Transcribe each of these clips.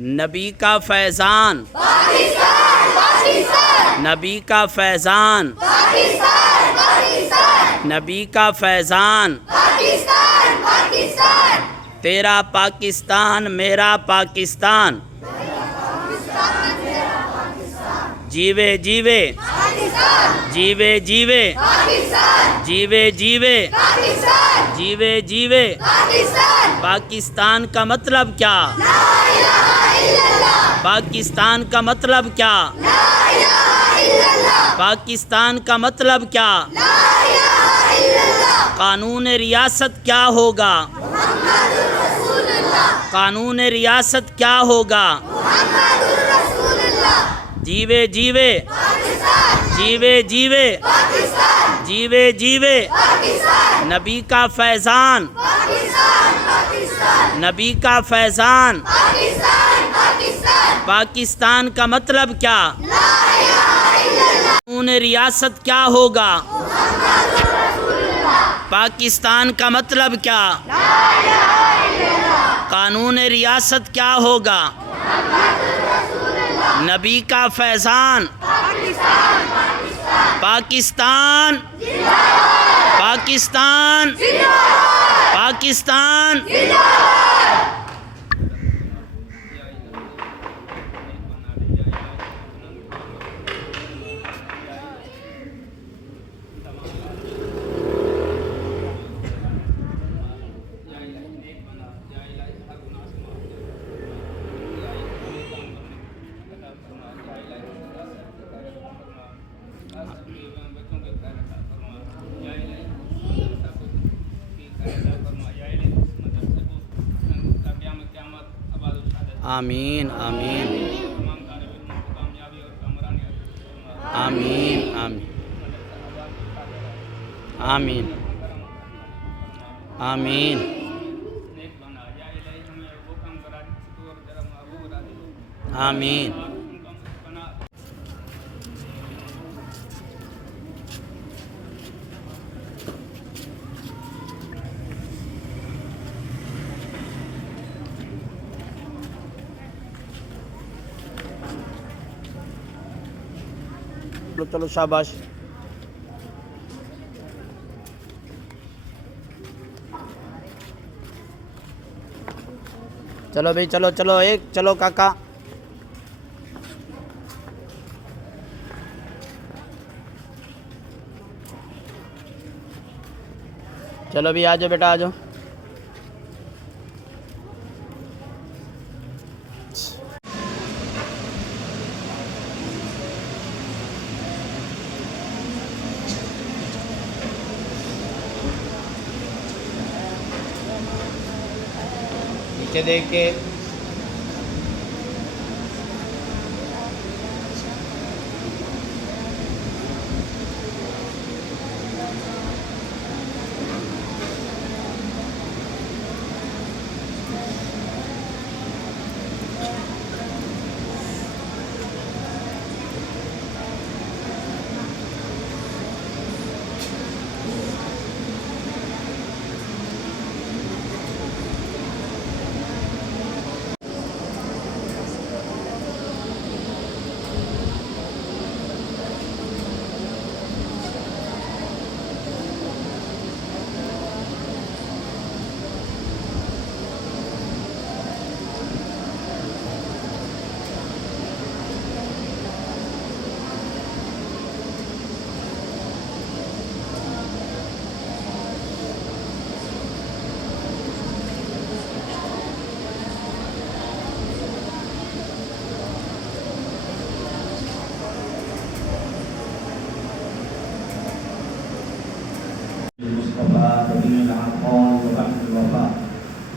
नबी का फैज़ान पाकिस्तान पाकिस्तान, नबी का फैज़ान पाकिस्तान पाकिस्तान, नबी का फैज़ान। पाकिस्तान पाकिस्तान, तेरा पाकिस्तान मेरा पाकिस्तान, जीवे जीवे पाकिस्तान, जीवे जीवे पाकिस्तान, जीवे जीवे पाकिस्तान, जीवे जीवे। पाकिस्तान, पाकिस्तान का मतलब क्या? ला इलाहा इल्लल्लाह, पाकिस्तान का मतलब क्या? ला इलाहा इल्लल्लाह, पाकिस्तान का मतलब क्या? ला इलाहा इल्लल्लाह, कानून रियासत क्या होगा? मुहम्मदुर रसूलुल्लाह, कानून रियासत क्या होगा? मुहम्मदुर रसूलुल्लाह, जीवे जीवे पाकिस्तान, जीवे जीवे पाकिस्तान, जीवे जीवे। पाकिस्तान, नबी का फैज़ान पाकिस्तान, पाकिस्तान, नबी का फैज़ान। पाकिस्तान, पाकिस्तान, पाकिस्तान का मतलब क्या? ला इलाहा इल्लल्लाह, कानून रियासत क्या होगा? मुहम्मदुर रसूलुल्लाह, पाकिस्तान का मतलब क्या? ला इलाहा इल्लल्लाह, कानून रियासत क्या होगा? मुहम्मदुर रसूलुल्लाह, नबी का फैज़ान। पाकिस्तान, पाकिस्तान पाकिस्तान पाकिस्तान। आमीन आमीन आमीन आमीन आमीन आमीन आमीन। चलो शाबाश। चलो भाई चलो चलो एक चलो काका। चलो भी आ जाओ बेटा आ जाओ। नीचे देख के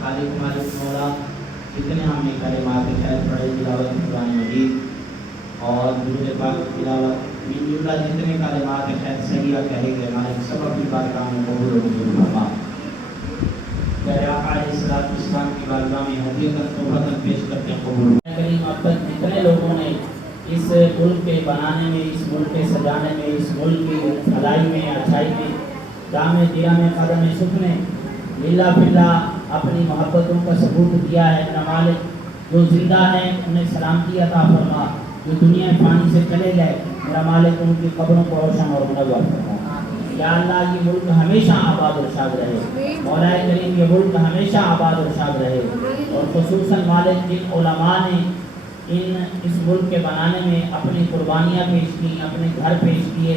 खालिक मालिक मौला कितने हमने कलिमात खैर पढ़े तिलावत कुरान मजीद और दुरूद पाक की तिलावत मिलजुला जितने कलिमात खैर सही कहे गए मालिक सब अपनी बारगाह में कबूल और मंजूर फरमा। प्यारे आका अलैहिस्सलातु वस्सलाम की बारगाह में हदीयतन तोहफतन पेश करते हैं कबूल करीम। अब तक जितने लोगों ने इस मुल्क के बनाने में, इस मुल्क के सजाने में, इस मुल्क की भलाई में, अच्छाई में, जामे दिया में, कदम सुख में लीला फिल्ला अपनी मोहब्बतों का सबूत दिया है। मेरा मालिक जो जिंदा है उन्हें सलामती अता फरमा, जो दुनिया पानी से चले गए मेरा मालिक उनकी कब्रों को रोशन और मुनव्वर फरमा। या अल्लाह ये मुल्क हमेशा आबाद और शाद रहे। मौला करीम ये मुल्क हमेशा आबाद और शाद रहे। और खुसूसन मालिक जिन उलमा ने इस मुल्क के बनाने में अपनी कुर्बानियाँ पेश की, अपने घर पेश किए।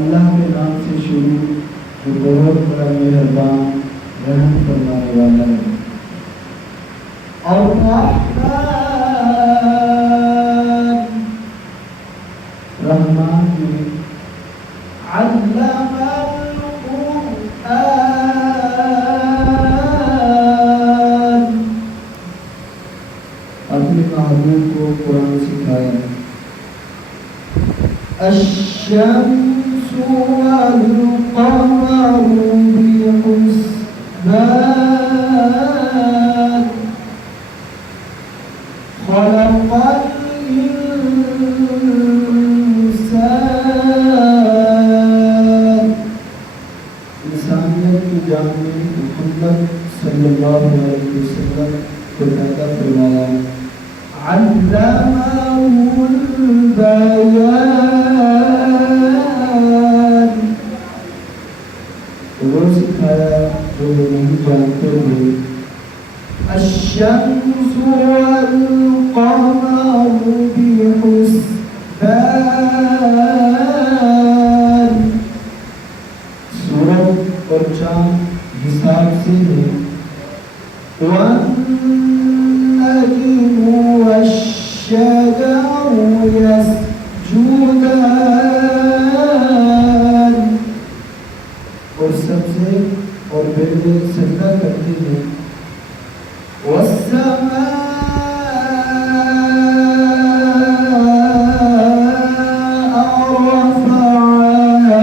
अल्लाह के नाम से शुरू जो बहुत बड़ा मेहरबान रहम फरमाने वाला है। और रहमान ने अल्लमल कुरआन अपने महबूब को कुरान सिखाया। अश्शम्सु वल क़मरु बिहुस्बान खलक़ल इंसानियत की जान में मोहम्मद सल्लल्लाहु अलैहि वसल्लम को पैदा फरमाया। अल्लमहुल बयान वो सिखाया जो वो नहीं जानते थे। अश्शम्सु वल क़मरु बिहुस्बान सूरज और चाँद हिसाब से है। वन्नज्मु वश्शजरु यस्जुदान और सबसे और बेटे सजदा करते हैं। वस्समाअ रफ़अहा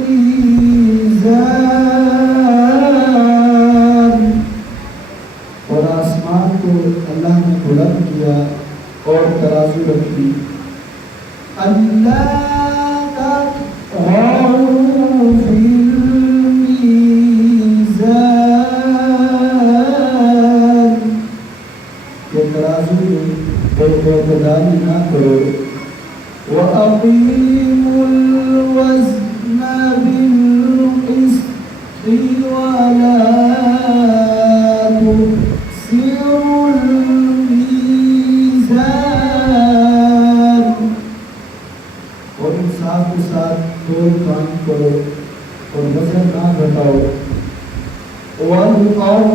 मीज़ान और आसमान को अल्लाह ने बुलंद किया और तराजू रखी। अल्लाह तत्ग़ौ फिल मीज़ान ये तराजू में बेतदारी ना करो। वअक़ीमुल वज़्न बिल-क़िस्ति वला तुख़्सिरुल मीज़ान और इंसाफ के साथ कोई काम करो और वज़न ना घटाओ। वल-अर्ज़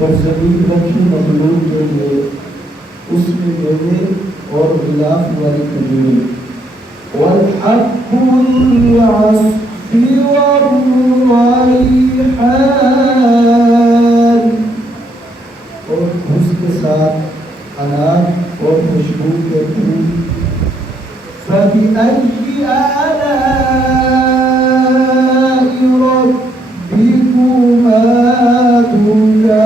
और ज़मीन रखी मखलूक के लिए उसमें मेवे और गिलाफ वाली खजूरें। वल-हब्बुल अस्फ़ी वर-रैहान और उसके साथ अनाज और खुशबू के फूल। फबिअय्यि आलाइ रब्बिकुमा तुकज़्ज़िबान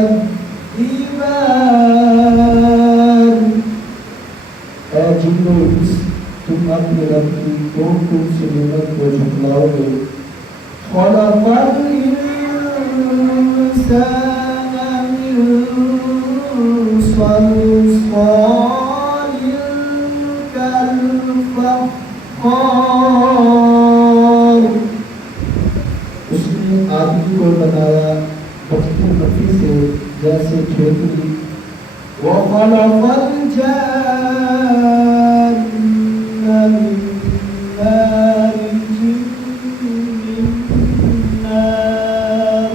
ऐ जिन्नो इंस तुम अपने रब की कौन-कौन सी नेमत को झुठलाओगे। खलक़ल इंसान मिन सलसालिन कल-फ़ख़्ख़ार उसने आदमी को बनाया बख्ती मट्टी से जैसे ठेकुरी। वख़लक़ल जान्न मिन मारिजिन मिन नार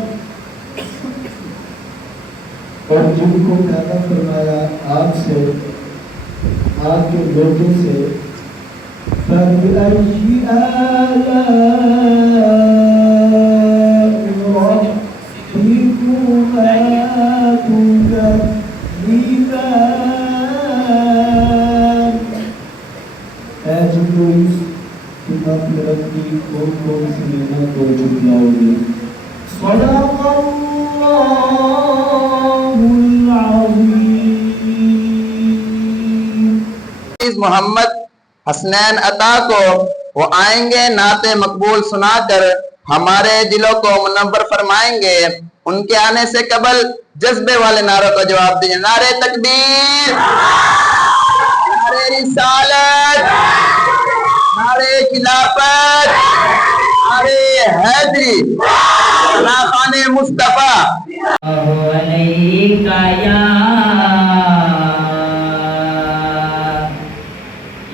और जिनको पैदा फरमाया आग से, आग के लोटे से। फबिअय्यि आलाइ रब्बिकुमा तुकज़्ज़िबान ऐ जिन्नो इंस तुम अपने रब की कौन-कौन सी नेमत को झुठलाओगे। खलक़ल इंसान मिन सलसालिन कल-फ़ख़्ख़ार उसने आदमी को बनाया बख्ती मट्टी से जैसे ठेकुरी। वख़लक़ल जान्न मिन मारिजिन मिन नार और जिनको पैदा फरमाया आग से, आग के लोटे से। फबिअय्यि आलाइ जगत की कौन कौन सी नेमत को झुठलाओगे। सदक़ल्लाहुल अज़ीम। मोहम्मद हसनैन अता को वो आएंगे, नाते मकबूल सुनाकर हमारे दिलों को मुनव्वर फरमाएंगे। उनके आने से कबल जज्बे वाले नारों का जवाब दीजिए। नारे तकबीर, नारे रिसालत, नारे खिलाफत, नारे हैदरी, नाखाने मुस्तफा।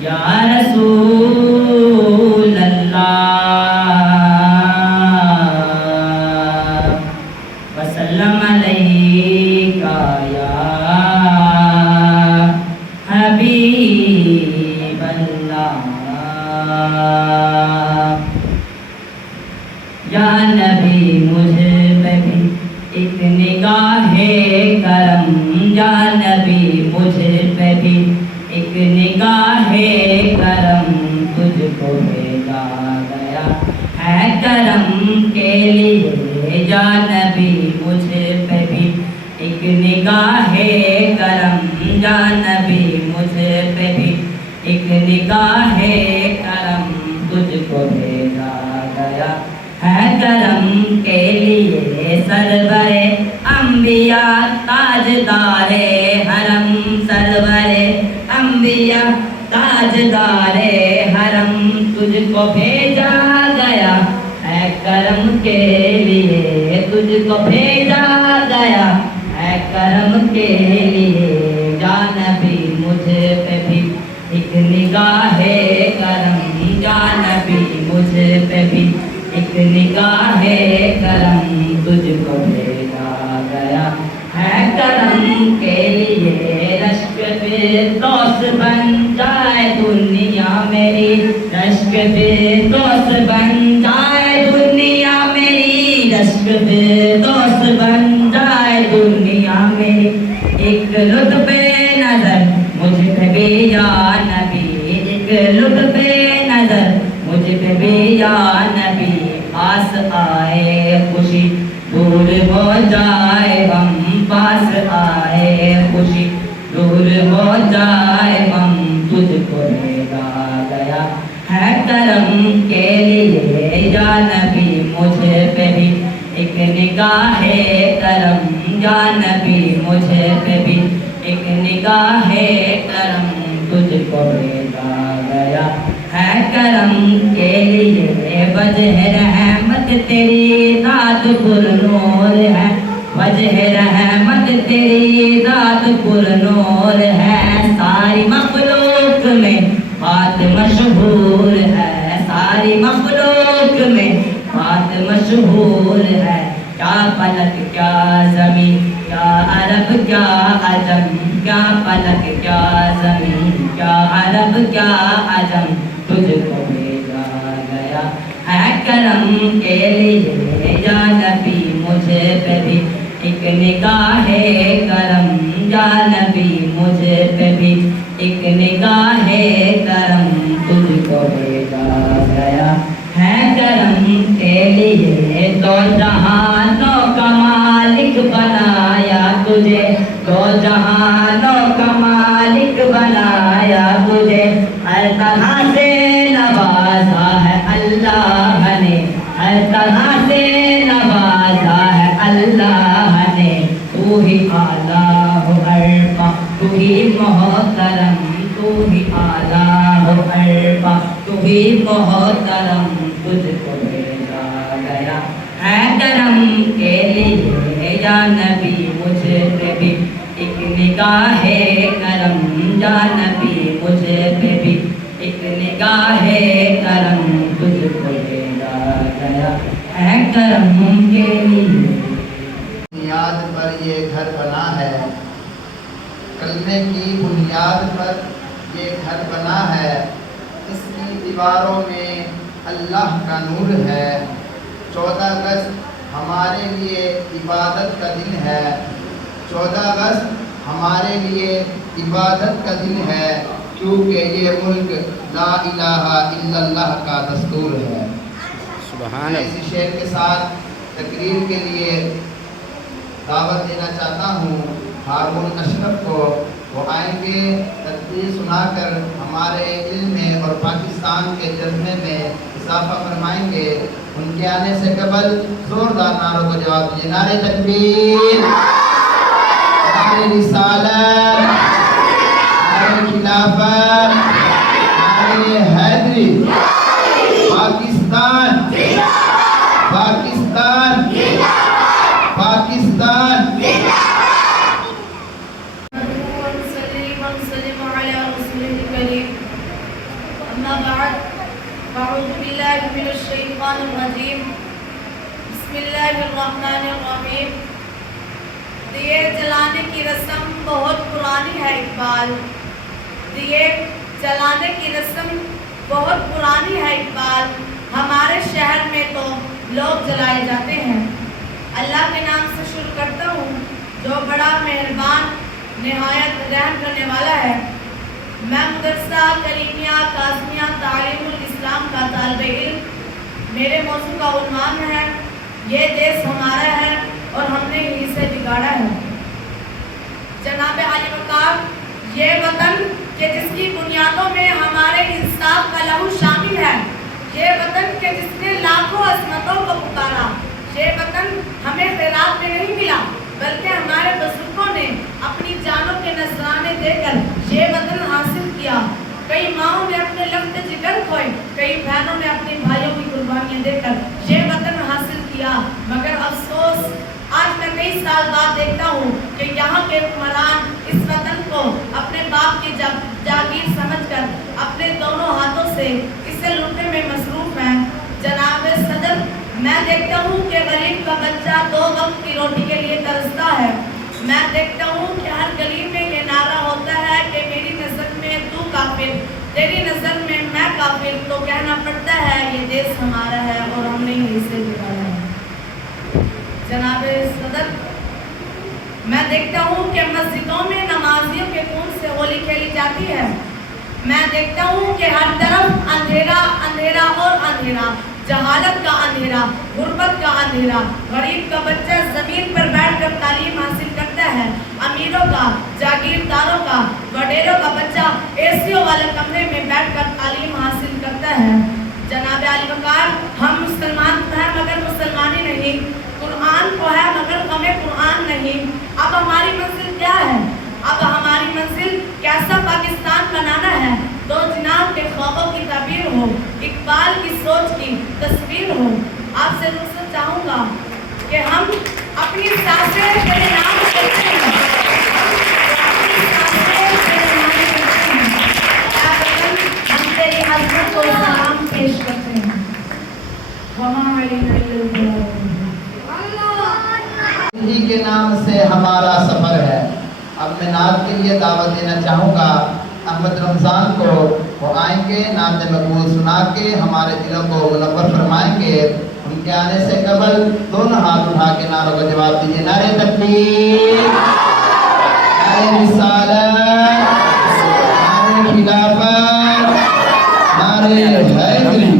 या रसूल अल्लाह वसल्लम अलैका या हबीब अल्लाह। या नबी मुझे पे भी एक निगाहे करम, या नबी मुझे पे भी एक निगाहे करम, तुझको भेजा गया है करम के लिए। या नबी मुझे पे भी एक निगाहे करम, या नबी मुझे पे भी एक निगाहे करम, तुझको भेजा गया है करम के लिए। सरवरे अंबिया ताजदारे हरम, सरवरे अंबिया ताजदारे हरम, तुझको भेजा गया है करम के लिए, तुझको भेजा गया है करम के लिए। या नबी मुझे पे भी एक निगाहे करम, या नबी मुझे पे भी एक निगाहे करम, तुझको भेजा गया है करम के लिए। रश्क फिरदौस बन जाए दुनिया मेरी, रश्क फिरदौस बन जाए दुनिया मेरी, रश्क फिरदौस बन जाए दुनिया मेरी। एक लुत्फ़े नजर मुझ पे भी या नबी, एक लुत्फ़े नजर मुझ पे भी या नबी। पास आए खुशी दूर हो जाए हम, पास आए खुशी दूर हो जाए हम, तुझको भेजा गया है करम के लिए। या नबी मुझे पे भी एक निगाहे करम, या नबी मुझे पे भी एक निगाहे करम, तुझको भेजा गया है करम के लिए। वजह रहमत तेरी दात पुरनूर है, वजह रहमत तेरी दात पुरनूर है। सारी मखलूक में बात मशहूर है, सारी मखलूक में बात मशहूर है। क्या पलक क्या ज़मीन, क्या अरब क्या अजम, क्या पलक क्या ज़मीन, क्या अरब क्या अजम, तुझको भेजा गया है करम के लिए। या नबी मुझे पे भी एक निगाहे करम, या नबी मुझे पे भी एक निगाहे करम, तुझको भेजा गया है करम के लिए। दो जहानों का मालिक बनाया तुझे, दो जहानों का मालिक बनाया तुझे। हर तरह से नवाजा है अल्लाह ने, हर तरह से नवाजा है अल्लाह ने। तू ही आला हो अरबा, तू ही मोहतरम, तू ही आला हो अरबा, तू ही मोहतरम, तुझको भेजा गया है करम के लिए। या नबी मुझे पे भी एक निगाहे करम, या नबी मुझे पे भी एक निगाहे करम, तुझको भेजा गया है करम के लिए। बुनियाद पर ये घर बना है, कलमे की बुनियाद पर ये घर बना है। इसकी दीवारों में अल्लाह का नूर है। 14 अगस्त हमारे लिए इबादत का दिन है, 14 अगस्त हमारे लिए इबादत का दिन है। क्योंकि ये मुल्क ला इलाहा इल्लल्लाह का दस्तूर है। सुभान मैं अल्लाह। इसी शेर के साथ तकरीर के लिए दावत देना चाहता हूँ हारून अशरफ को। वो आएंगे, तकरीर सुनाकर हमारे इल्म और पाकिस्तान के जज्बे में इजाफा फरमाएंगे। उनके आने से कबल जोरदार नारों को जवाब दीजिए। नारे तकबीर, नारे रिसालत, नारे खिलाफत, नारे हैदरी। पाकिस्तान, पाकिस्तान, पाकिस्तान। बिस्मिल्लाहिर्रहमानिर्रहीम। दिए जलाने की रस्म बहुत पुरानी है इकबाल। दिए जलाने की रस्म बहुत पुरानी है इकबाल। हमारे शहर में तो लोग जलाए जाते हैं। अल्लाह के नाम से शुरू करता हूँ जो बड़ा मेहरबान निहायत रहम करने वाला है। मैं मदरसा करीमिया कासमिया तालीमुल इस्लाम का तालिब इल्म। मेरे मौजू का उन्वान है ये देश हमारा है और हमने ही इसे बिगाड़ा है। जनाब आली वकार, ये वतन के जिसकी बुनियादों में हमारे इंसाफ का लहू शामिल है, ये वतन के जिसने लाखों अजमतों को पुकारा, ये वतन हमें खैरात में नहीं मिला बल्कि हमारे बुजुर्गों ने अपनी जानों के नजराने देकर ये वतन हासिल किया। कई माओं ने अपने लफ्ज़ जिगर खोए, कई बहनों ने अपने भाइयों की कुर्बानियां देकर ये वतन हासिल किया। मगर अफसोस आज मैं कई साल बाद देखता हूँ कि यहाँ के हुक्मरान इस वतन को अपने बाप की जागीर समझकर अपने दोनों हाथों से इसे लूटने में मसरूफ हैं। जनाब सदर, मैं देखता हूँ कि गरीब का बच्चा 2 वक्त की रोटी के लिए तरसता है। मैं देखता हूँ कि हर गली में ये नारा होता है कि मेरी नज़र में तू काफिर, तेरी नज़र में मैं काफिर। तो कहना पड़ता है ये देश हमारा है और हमने ही इसे बिगाड़ा है। जनाब सदर, मैं देखता हूँ कि मस्जिदों में नमाजियों के खून से होली खेली जाती है। मैं देखता हूँ कि हर तरफ अंधेरा अंधेरा और अंधेरा, जहालत का अंधेरा, गुर्बत का अंधेरा। गरीब का बच्चा जमीन पर बैठकर तालीम हासिल करता है। अमीरों का, जागीरदारों का, वडेरों का बच्चा एसियों वाले कमरे में बैठकर तालीम हासिल करता है। जनाब आली वकार, हम मुसलमान तो हैं मगर मुसलमानी नहीं, कुरान को है मगर हमें कुरान नहीं। अब हमारी मंजिल क्या है? अब हमारी मंजिल कैसा पाकिस्तान बनाना है? दो जनाब के ख्वाबों की ताबीर हो, इकबाल की सोच की तस्वीर हो। आपसे रुखसत चाहूँगा कि हम अपनी सांसें तेरे नाम करते हैं, हम तेरी अज़मत को सलाम पेश करते हैं। इन्हीं के नाम से हमारा सफ़र है। अब मैं नात के लिए दावत देना चाहूँगा अहमद रमज़ान को। वो आएंगे, नात मकबूल सुना के हमारे दिलों को मुनव्वर फरमाएंगे। उनके आने से कबल दोनों हाथ उठा के नारों का जवाब दीजिए। नारे तकबीर, नारे रिसालत, नारे खिलाफत, नारे हैदरी।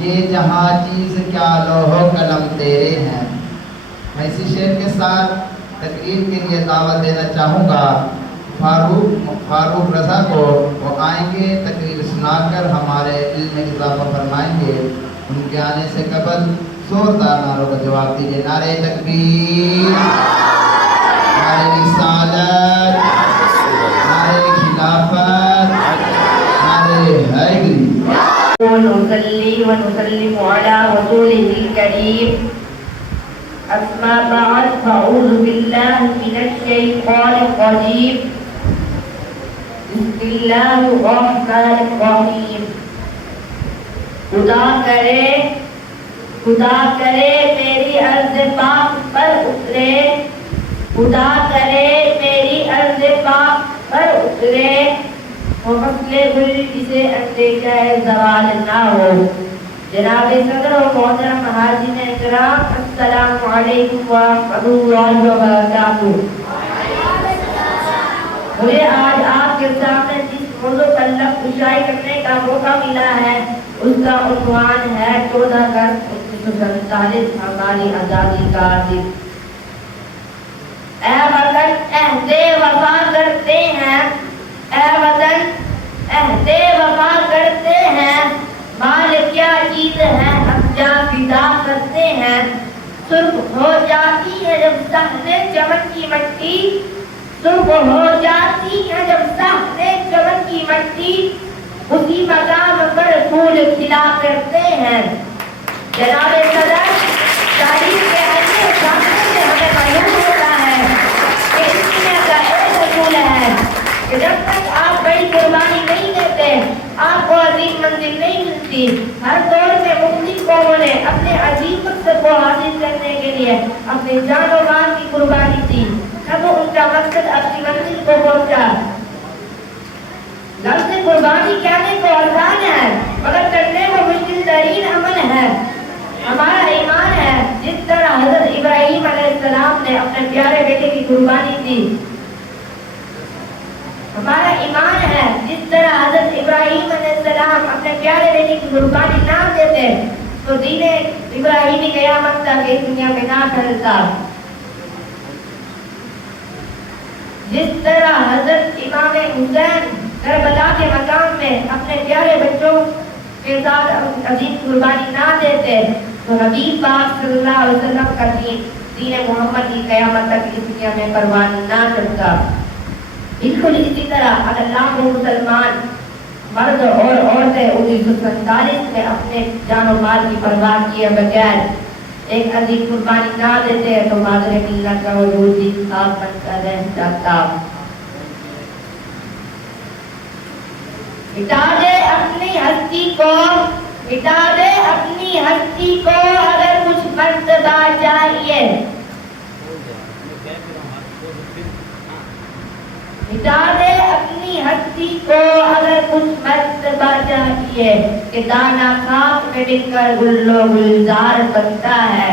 ये जहाँ चीज़ क्या लोहो कलम तेरे हैं। मैं इसी शेर के साथ तकरीर के लिए दावत देना चाहूँगा फारूक रज़ा को। वो आएंगे, तकरीर सुनाकर हमारे इल्म में इजाफा फरमाएंगे। उनके आने से कबल जोरदार नारों का जवाब दीजिए। नारे तकबीर, नारे रिसालत, नारे खिलाफत, नारे हैदरी। नुसल्ली व नुसल्लिमु अला रसूलिहिल करीम। अम्मा बाद फअऊज़ु बिल्लाहि मिनश शैतानिर रजीम। बिस्मिल्लाहिर रहमानिर रहीम। खुदा करे मेरी अर्ज़ पाक पर उतरे, खुदा करे मेरी अर्ज़ पाक पर उतरे, वो मसले गुल जिसे अंदेशा ज़वाल ना हो। जनाब सदर और मोहतरम हाज़िरीन इकराम, अस्सलामु अलैकुम व रहमतुल्लाहि व बरकातुहू। मुझे आज आपके सामने जिस मौजू पर लफ्ज़ कुशाई करने का मौका मिला है उसका उन्वान है 14 अगस्त 1947 हमारी आज़ादी का दिन। ऐ वतन अहदे वफा करते हैं, ऐ वतन अहदे वफा करते हैं, माल क्या चीज है हम जा फिदा करते हैं। सुर्ख हो जाती है जब सहने चमन की मट्टी, सुर्ख हो जाती है जब सहने चमन की मट्टी, उसी मकाम पर फूल खिला करते हैं। जनाब सदर, तारीख के अन्य सामने से हमें मालूम होता है कि इसमें का एक उसूल है कि जब तक आप बड़ी कुर्बानी नहीं देते आपको अजीम मंजिल नहीं मिलती। हर दौर में मुख्तलिफ कौमों ने अपने अजीम मकसद को हासिल करने के लिए अपनी जान और माल की कुर्बानी दी, तब उनका मकसद अपनी मंजिल को पहुंचा। लफ्ज़ कुर्बानी कहने को आसान है मगर करने को मुश्किल तरीन अमल है। हमारा ईमान है जिस तरह हज़रत इब्राहीम अलैहिस्सलाम ने अपने प्यारे बेटे की कुर्बानी दी, हमारा ईमान है जिस तरह हज़रत इब्राहीम अलैहिस्सलाम अपने प्यारे बेटे की कुर्बानी ना देते तो दीने इब्राहीमी क़यामत तक इस दुनिया में ना फैलता। जिस तरह हज़रत इमाम हुसैन करबला के मकाम में अपने प्यारे बच्चों के साथ अजीम कुर्बानी ना देते तो हबीब पाक सल्लल्लाहु अलैहि वसल्लम का दीन मोहम्मद की क़यामत तक इस दुनिया में परवान ना करता। बिल्कुल इसी तरह अगर लाखों मुसलमान मर्द और औरतें 1947 में अपने जान और माल की परवाह किए बगैर एक अजीम कुर्बानी ना देते तो मादर मिल्लत का वजूद भी साफ बनकर रह जाता। मिटा दे अपनी हस्ती को, मिटा दे अपनी हस्ती को अगर कुछ मर्तबा चाहिए, मिटा दे अपनी हस्ती को अगर कुछ मर्तबा चाहिए कि दाना खाक में बिककर गुल्लो गुलजार बनता है।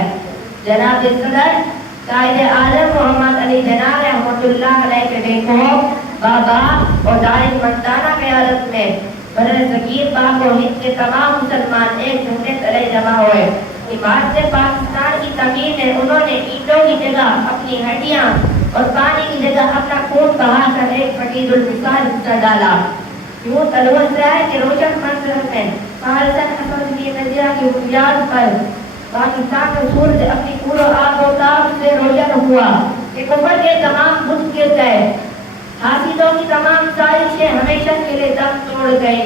जनाब सदर कायदे आज़म मोहम्मद अली जना रहमतुल्लाह अलैह के देखो बाबा और दारिल मंदाना क़यादत में बरे ज़कीर पाक और हिंद के तमाम मुसलमान एक झंडे तले जमा हुए। इमारत पाकिस्तान की तमीर में उन्होंने ईंटों की जगह अपनी हड्डियां और पानी की जगह अपना खून बहाकर एक फकीरुल मिसाल हिस्सा डाला। यूं तलवस है कि रोशन मंजर में फारसन असदुद्दीन नज़िया की बुनियाद पर पाकिस्तान में सूरज अपनी पूरा आबोताब से रोशन हुआ कि कुफर के तमाम बुत गिर गए, हासिदों की तमाम साजिशें हमेशा के लिए दम तोड़ गई।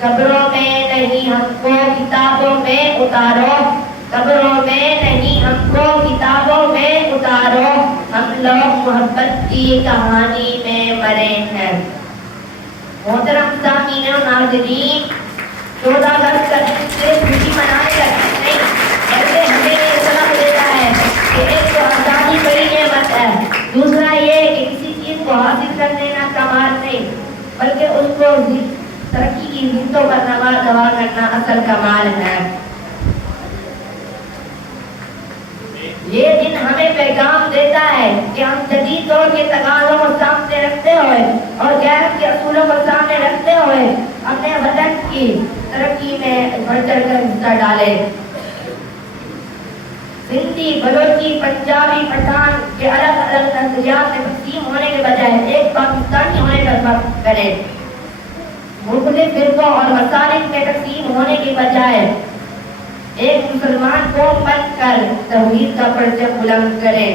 कब्रों में नहीं हमको किताबों में उतारो, कब्रों में नहीं हमको किताबों में उतारो, हम लोग मोहब्बत की कहानी में मरे हैं। मोहतरम सामीन और नाज़रीन, 14 अगस्त का दिन सिर्फ खुशी मनाने का दिन नहीं बल्कि हमें ये सबक देता है कि एक तो आज़ादी बड़ी नेमत है, दूसरा ये कि किसी चीज़ को हासिल कर लेना कमाल नहीं बल्कि उसको तरक्की की जिद्दों पर नवा दवा करना असल कमाल है। ये दिन हमें पैगाम देता है कि हम जदीद दौर के तकाज़ों को सामने रखते हुए और गैरत के असूलों को सामने रखते हुए हुए अपने वतन की तरक्की में बढ़ चढ़ कर हिस्सा डाले। सिंधी, बलोची, पंजाबी, पठान के अलग अलग नजरियात में तकसीम होने के बजाय एक पाकिस्तानी होने का फर्क करें। मुख्तलिफ फिरकों और मसालिक में तकसीम होने के बजाय एक मुसलमान कौम बनकर तौहीद का परचम बुलंद करें।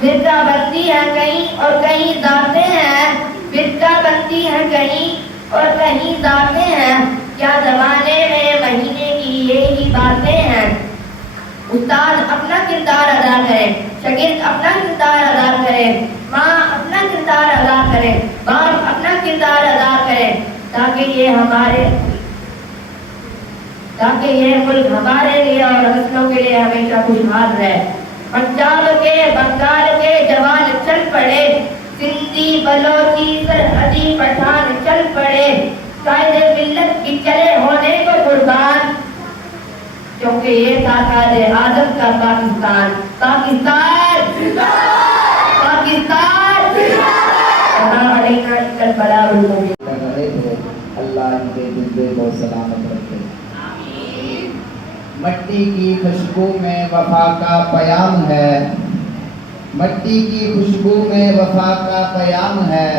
फिरका बंदी है कहीं और कहीं दाते हैं, फिरका बंदी है कहीं और कहीं दाते हैं, क्या जमाने में महीने की यही बातें हैं। उस्ताद अपना किरदार अदा करें, शागिर्द अपना किरदार अदा करें, माँ अपना किरदार अदा करें, बाप अपना किरदार अदा करें, ताकि ये मुल्क हमारे लिए और नस्लों के लिए हमेशा खुशहाल रहे। पंजाब के, बंगाल के जवान चल पड़े, सिंधी, बलोची, सरहदी, पठान चल पड़े, कायदे मिल्लत की चले होने को कुर्बान, क्योंकि ये था कायदे आज़म का पाकिस्तान। पाकिस्तान पाकिस्तान अल्लाह इनके दिल को सलामत रखे। मट्टी की खुशबू में वफा का पयाम है, मट्टी की खुशबू में वफा का पयाम है,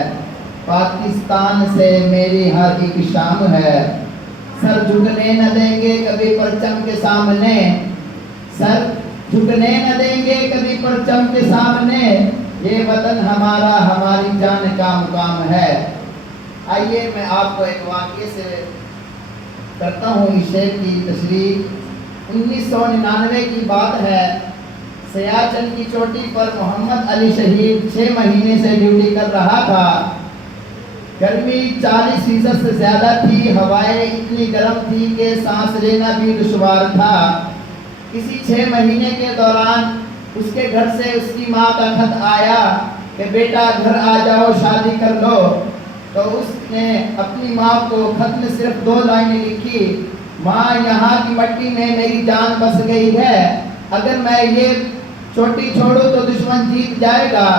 पाकिस्तान से मेरी हर एक शाम है। सर झुकने न देंगे कभी परचम के सामने, सर झुकने न देंगे कभी परचम के सामने, ये वतन हमारा हमारी जान का मुकाम है। आइए मैं आपको एक वाक़ये से करता हूँ इस शेर की तशरीह। 1999 की बात है। सियाचिन की चोटी पर मोहम्मद अली शहीद 6 महीने से ड्यूटी कर रहा था। गर्मी 40% से ज़्यादा थी, हवाएं इतनी गर्म थी कि सांस लेना भी दुश्वार था। इसी 6 महीने के दौरान उसके घर से उसकी माँ का खत आया कि बेटा घर आ जाओ, शादी कर लो। तो उसने अपनी माँ को खत में सिर्फ 2 लाइनें लिखी, माँ यहाँ की मट्टी में मेरी जान बस गई है, अगर मैं ये चोटी छोड़ूं तो दुश्मन जीत जाएगा।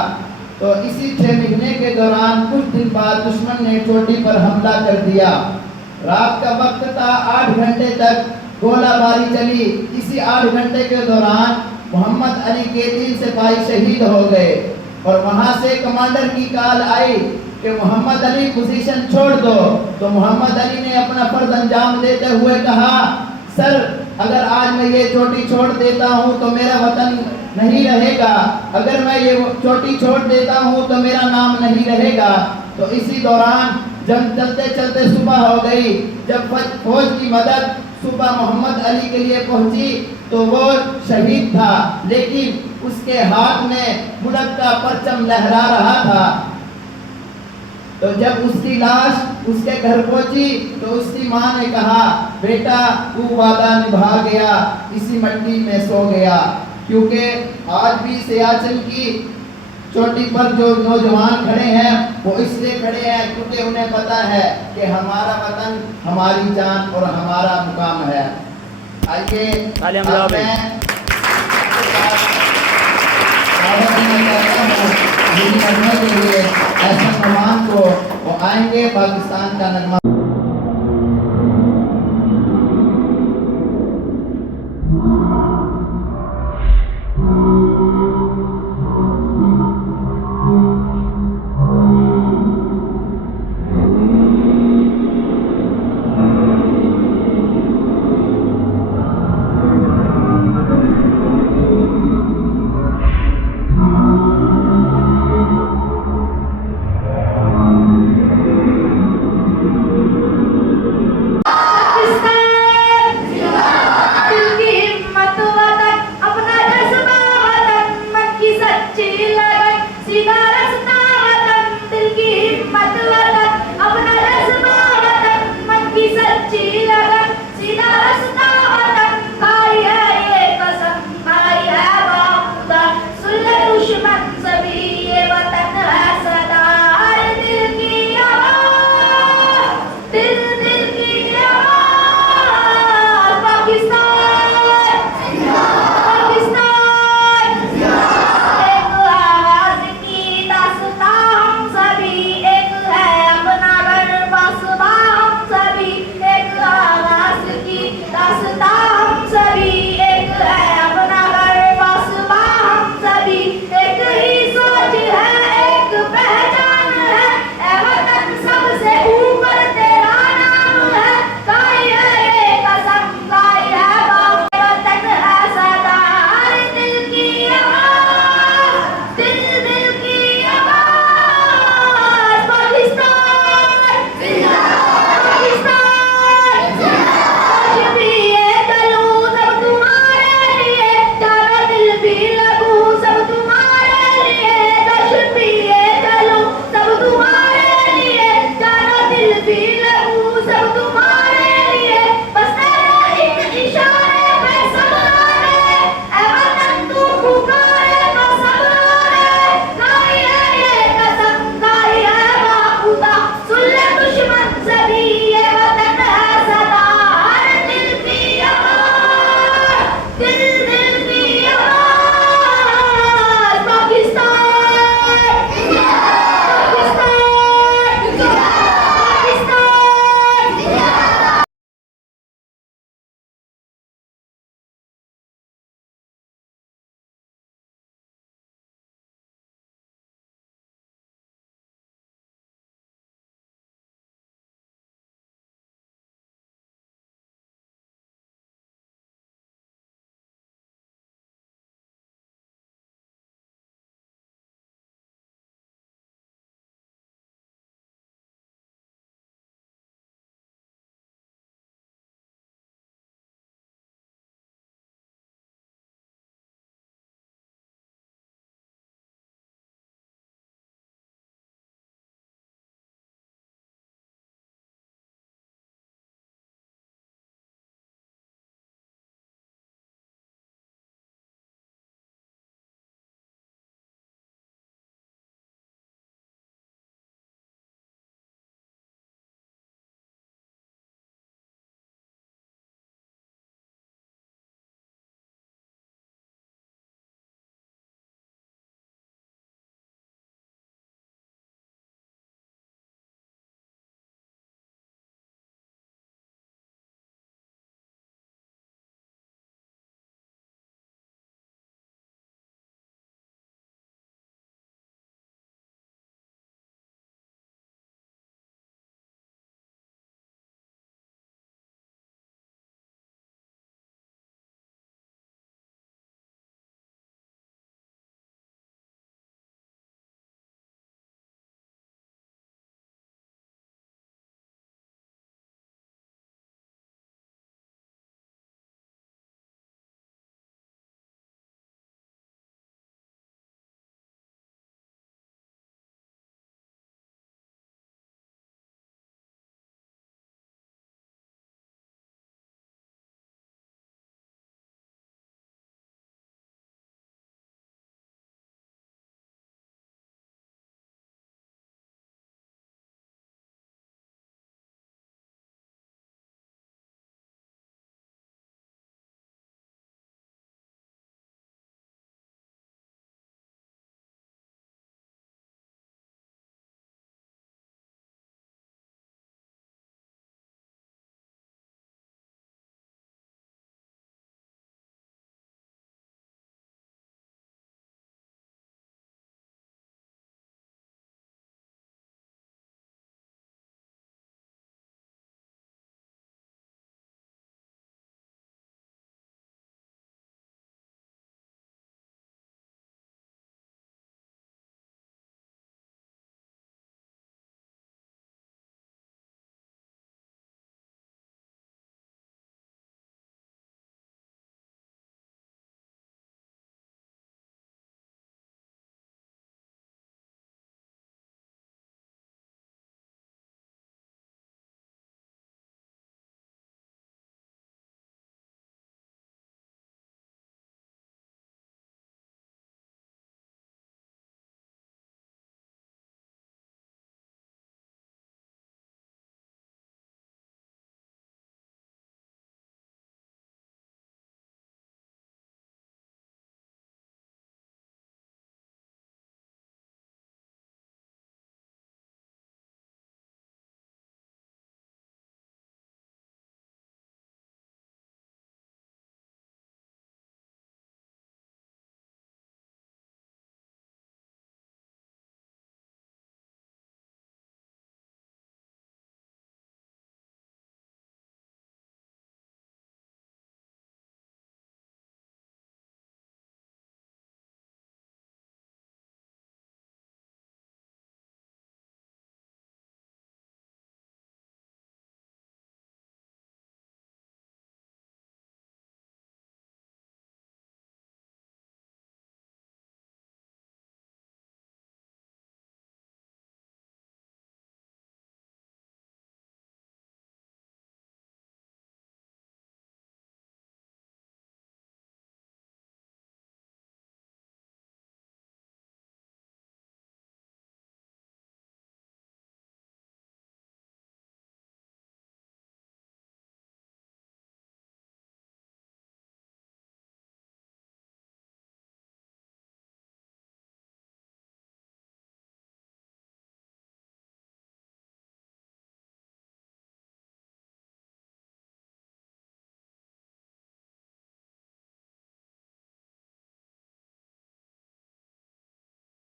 तो इसी 6 महीने के दौरान कुछ दिन बाद दुश्मन ने चोटी पर हमला कर दिया। रात का वक्त था, 8 घंटे तक गोलाबारी चली। इसी 8 घंटे के दौरान मोहम्मद अली के 3 सिपाही शहीद हो गए और वहाँ से कमांडर की कॉल आई कि मोहम्मद अली पोजीशन छोड़ दो। तो मोहम्मद अली ने अपना फर्ज अंजाम देते हुए कहा, सर अगर आज मैं ये चोटी छोड़ देता हूँ तो मेरा वतन नहीं रहेगा, अगर मैं ये चोटी छोड़ देता हूँ तो मेरा नाम नहीं रहेगा। तो इसी दौरान जब चलते चलते सुबह हो गई। जब फौज की मदद सुबह मोहम्मद अली के लिए पहुंची तो वो शहीद था, लेकिन उसके हाथ में मुल्क का परचम लहरा रहा था। तो जब उसकी लाश उसके घर पहुंची तो उसकी माँ ने कहा, बेटा तू वादा निभा गया, इसी मिट्टी में सो गया। क्योंकि आज भी सियाचिन की चोटी पर जो नौजवान खड़े हैं वो इसलिए खड़े हैं क्योंकि उन्हें पता है कि हमारा वतन हमारी जान और हमारा मुकाम है। आइए ऐसा मेहमान को वो आएंगे पाकिस्तान का नगमा।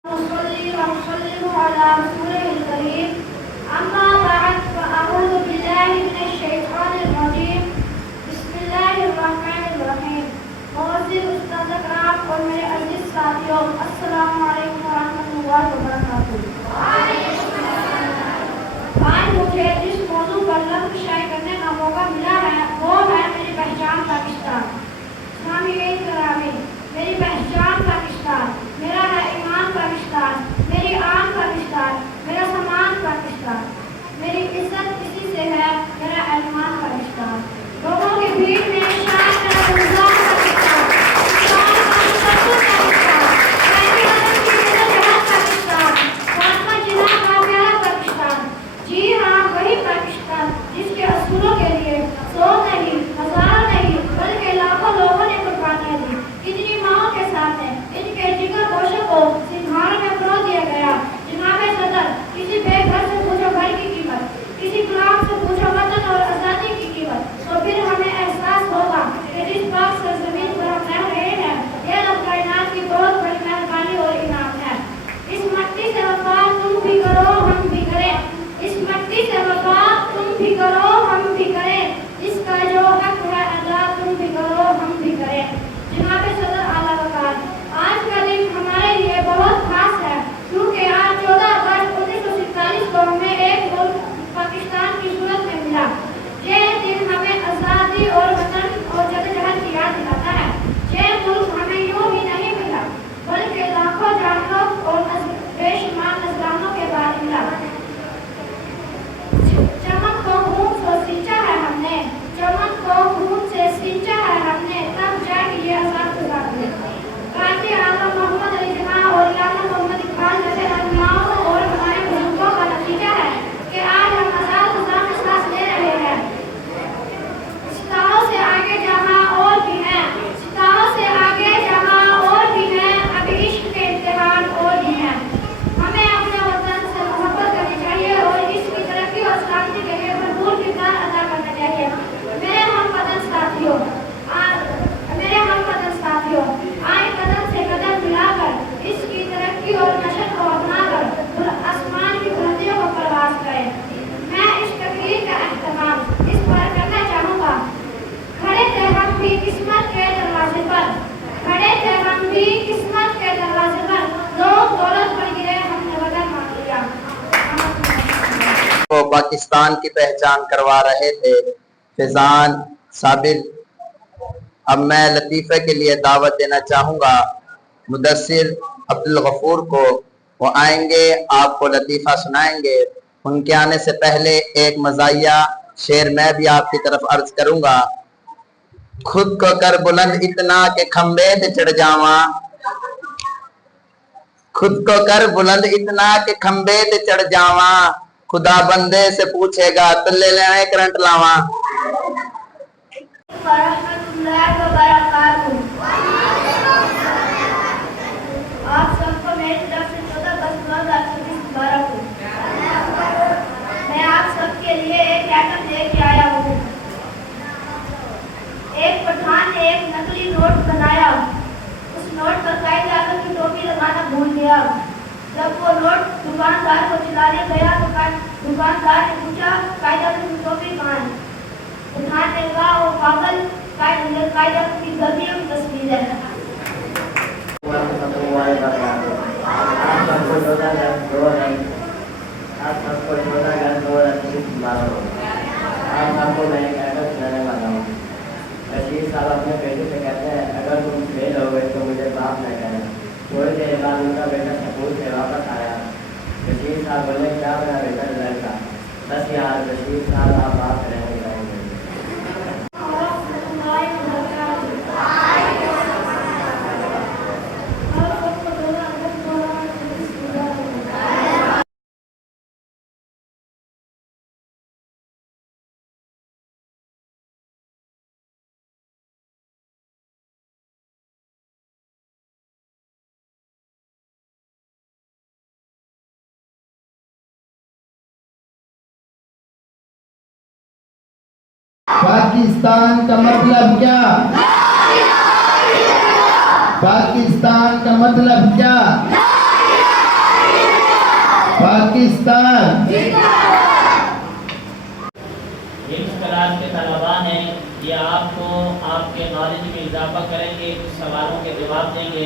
नसल्ली व नसल्लिमु अला रसूलिल करीम अम्मा बअद फअऊज़ु बिल्लाहि मिनश शैतानिर रजीम बिस्मिल्लाहिर रहमानिर रहीम। मोअज़्ज़िन उस्ताद कराम और मेरे अजीज साथियों, अस्सलामु अलैकुम व रहमतुल्लाहि व बरकातुहू। आज मुझे जिस मौजू पर लफ्ज़ शाये करने का मौका मिला है वो है मेरी पहचान पाकिस्तान। सामीईन करामी, मेरी पहचान पाकिस्तान, मेरा है ईमान पाकिस्तान, मेरी आन पाकिस्तान, मेरा सम्मान पाकिस्तान, मेरी इज्जत इसी से है, मेरा एहतराम पाकिस्तान। लोगों की भीड़ में शान मेरा गुलजार पाकिस्तान, शान का सत्तू पाकिस्तान, पहली आदम की मेरा जहाज पाकिस्तान, फातिमा जिन्ना का प्यारा पाकिस्तान। जी हाँ, वही पाकिस्तान जिसके असूलों के लिए 100 नहीं, 1000 नहीं, बल्कि लाखों लोगों ने कुर्बानियां दी। कितनी माओं के सामने इनके जिगर गोशों को सिंहारों में परोस दिया गया। जनाबे सदर, किसी बेघर से पूछो घर की कीमत, किसी गुलाम से पूछो वतन और आज़ादी की कीमत, तो फिर हमें एहसास होगा कि जिस पाक सरजमीन पर हम रह रहे हैं यह रब कायनात की बहुत बड़ी मेहरबानी और इनाम है। इस मट्टी से वफा तुम भी करो हम भी करें, इस मट्टी से वफा तुम भी करो हम भी करें, इसका जो हक है अदा तुम भी करो हम भी करें। जनाबे सदर आला वकार, आज का दिन हमारे लिए बहुत खास है क्योंकि आज 14 अगस्त 1947 को हमें एक मुल्क पाकिस्तान की सूरत में मिला। ये दिन हमें आज़ादी और वतन और जद्दोजहद की याद दिलाता है। ये मुल्क हमें यूं ही नहीं मिला बल्कि लाखों जानों और बेशुमार नजरानों के बाद मिला। चमन को खून से सींचा है हमने, चमन को खून से सींचा है हमने, तब जाके ये आजाद गुजार हुए। काजी आज़म मोहम्मद अली जिन्ना और याना मोहम्मद इकबाल जैसे रहनुमाओं और हमारे बुजुर्गों का नतीजा है कि आज हम आजाद गुजार सांस ले रहे हैं। सितारों से आगे जहां और भी हैं, सितारों से आगे जहां और भी हैं, अभी इश्क के इम्तिहान और भी हैं। हमें अपने वतन से मोहब्बत करनी चाहिए और इसकी तरक्की और सलामती के लिए भरपूर किरदार अदा करना चाहिए। मेरे हमवतन साथियों, आए कदम से कदम मिलाकर इसकी तरक्की और नशर को अपनाकर आसमान की बुलंदियों को परवास करें। मैं इस तकरीर का अहतमाम इस पर करना चाहूँगा। खड़े थे हम भी किस्मत के दरवाजे पर, खड़े थे हम भी किस्मत के दरवाजे पर, लोग दौलत पर गिरे हमने वतन मान लिया। वो पाकिस्तान की पहचान करवा रहे थे फैजान साबिर। अब मैं लतीफ़े के लिए दावत देना चाहूँगा मुदस्सिर अब्दुल गफूर को। वो आएंगे, आपको लतीफ़ा सुनाएंगे। उनके आने से पहले एक मज़ाहिया शेर मैं भी आपकी तरफ अर्ज करूँगा। खुद को कर बुलंद इतना के खंबे पे चढ़ जावा, खुद को कर बुलंद इतना के खंबे पे चढ़ जावा, खुदा बंदे से पूछेगा तो ले लेने करंट लावा। आप सबको मेरी तरफ से 14 अगस्त 2026 मुबारक हो। मैं आप सबके लिए एक आइटम लेके आया हूँ। एक पठान ने एक नकली नोट बनाया। उस नोट पर कायदे आज़म की टोपी लगाना भूल गया। जब वो नोट दुकानदार को दिलाने गया तो दुकानदार ने पूछा कायदे आज़म की टोपी कहाँ है। पठान ने कहा वो पागल, कायदे आज़म की गलतियों की तस्वीर है। रशीद साहब अपने बेटे से कहते हैं अगर तुम फेल हो गए तो मुझे बाप न कहना। थोड़ी देर बाद उनका बेटा स्कूल से वापस आया। रशीद साहब बोले क्या मेरा बेटा रिजल्ट का। बस यार रशीद साहब आप बात रहने जाएंगे। पाकिस्तान का मतलब क्या? पाकिस्तान का मतलब क्या? पाकिस्तान इस क्लास के तलबा हैं, ये आपको आपके नॉलेज में इजाफा करेंगे, कुछ सवालों के जवाब देंगे।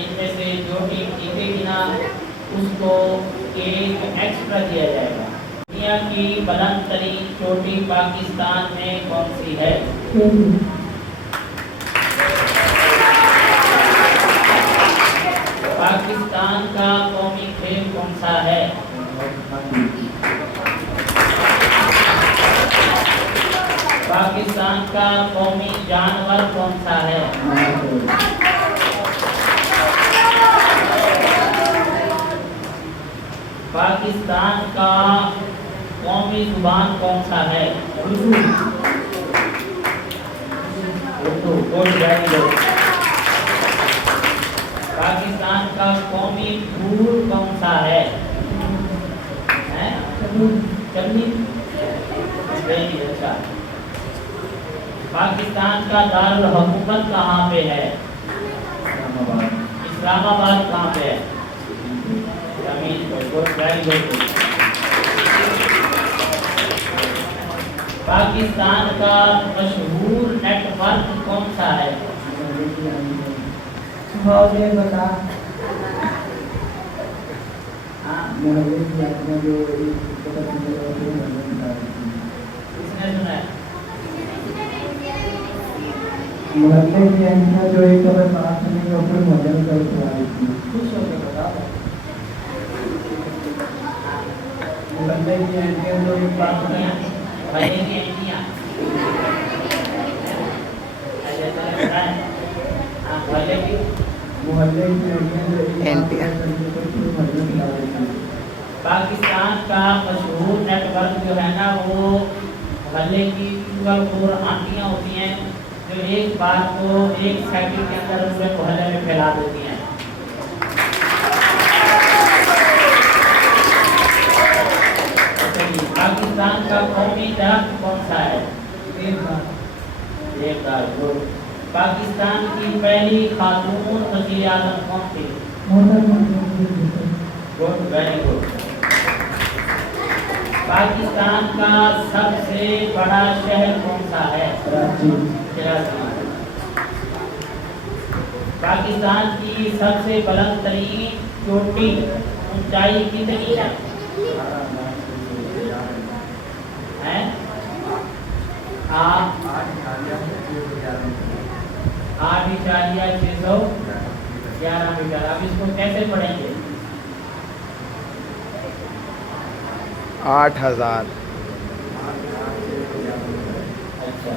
इनमें से जो भी जीतेगी ना उसको एक एक्स्ट्रा दिया जाएगा। दुनिया की बुलंद तरीन चोटी पाकिस्तान में कौन सी है? पाकिस्तान का कौमी खेल कौन सा है? पाकिस्तान का कौमी जानवर कौन सा है? पाकिस्तान का कौमी जुबान कौन सा है? उर्दू। पाकिस्तान का कौमी फूल कौन सा है? चटनी। अच्छा। पाकिस्तान का दारुल हुकूमत कहाँ पे है? इस्लामाबाद कहाँ पे है? पाकिस्तान का मशहूर नेटवर्क कौन सा है? किसने सुना है? मोहल्ले की आंटियां जो एक कबर पास में के ऊपर मॉडल कर रही थी, खुश होकर बता दो। मोहल्ले की आंटियां जो एक पास में मोहल्ले की आंटियां मोहल्ले की आंटियां पाकिस्तान का मशहूर नेटवर्क जो है ना वो मोहल्ले की आंटियां होती हैं जो एक बात को एक सेकंड के अंदर पूरे मोहल्ले में फैला देती हैं। पाकिस्तान का कौमी दरख्त कौन सा है? देवदार। पाकिस्तान की पहली खातून वज़ीर आज़म कौन थी? Good, very good. पाकिस्तान का सबसे बड़ा शहर कौन सा है? कराची। पाकिस्तान की सबसे बुलंद तरीन चोटी ऊंचाई कितनी है? 8,611 मीटर। अब इसको कैसे पढ़ेंगे? 8,000। अच्छा।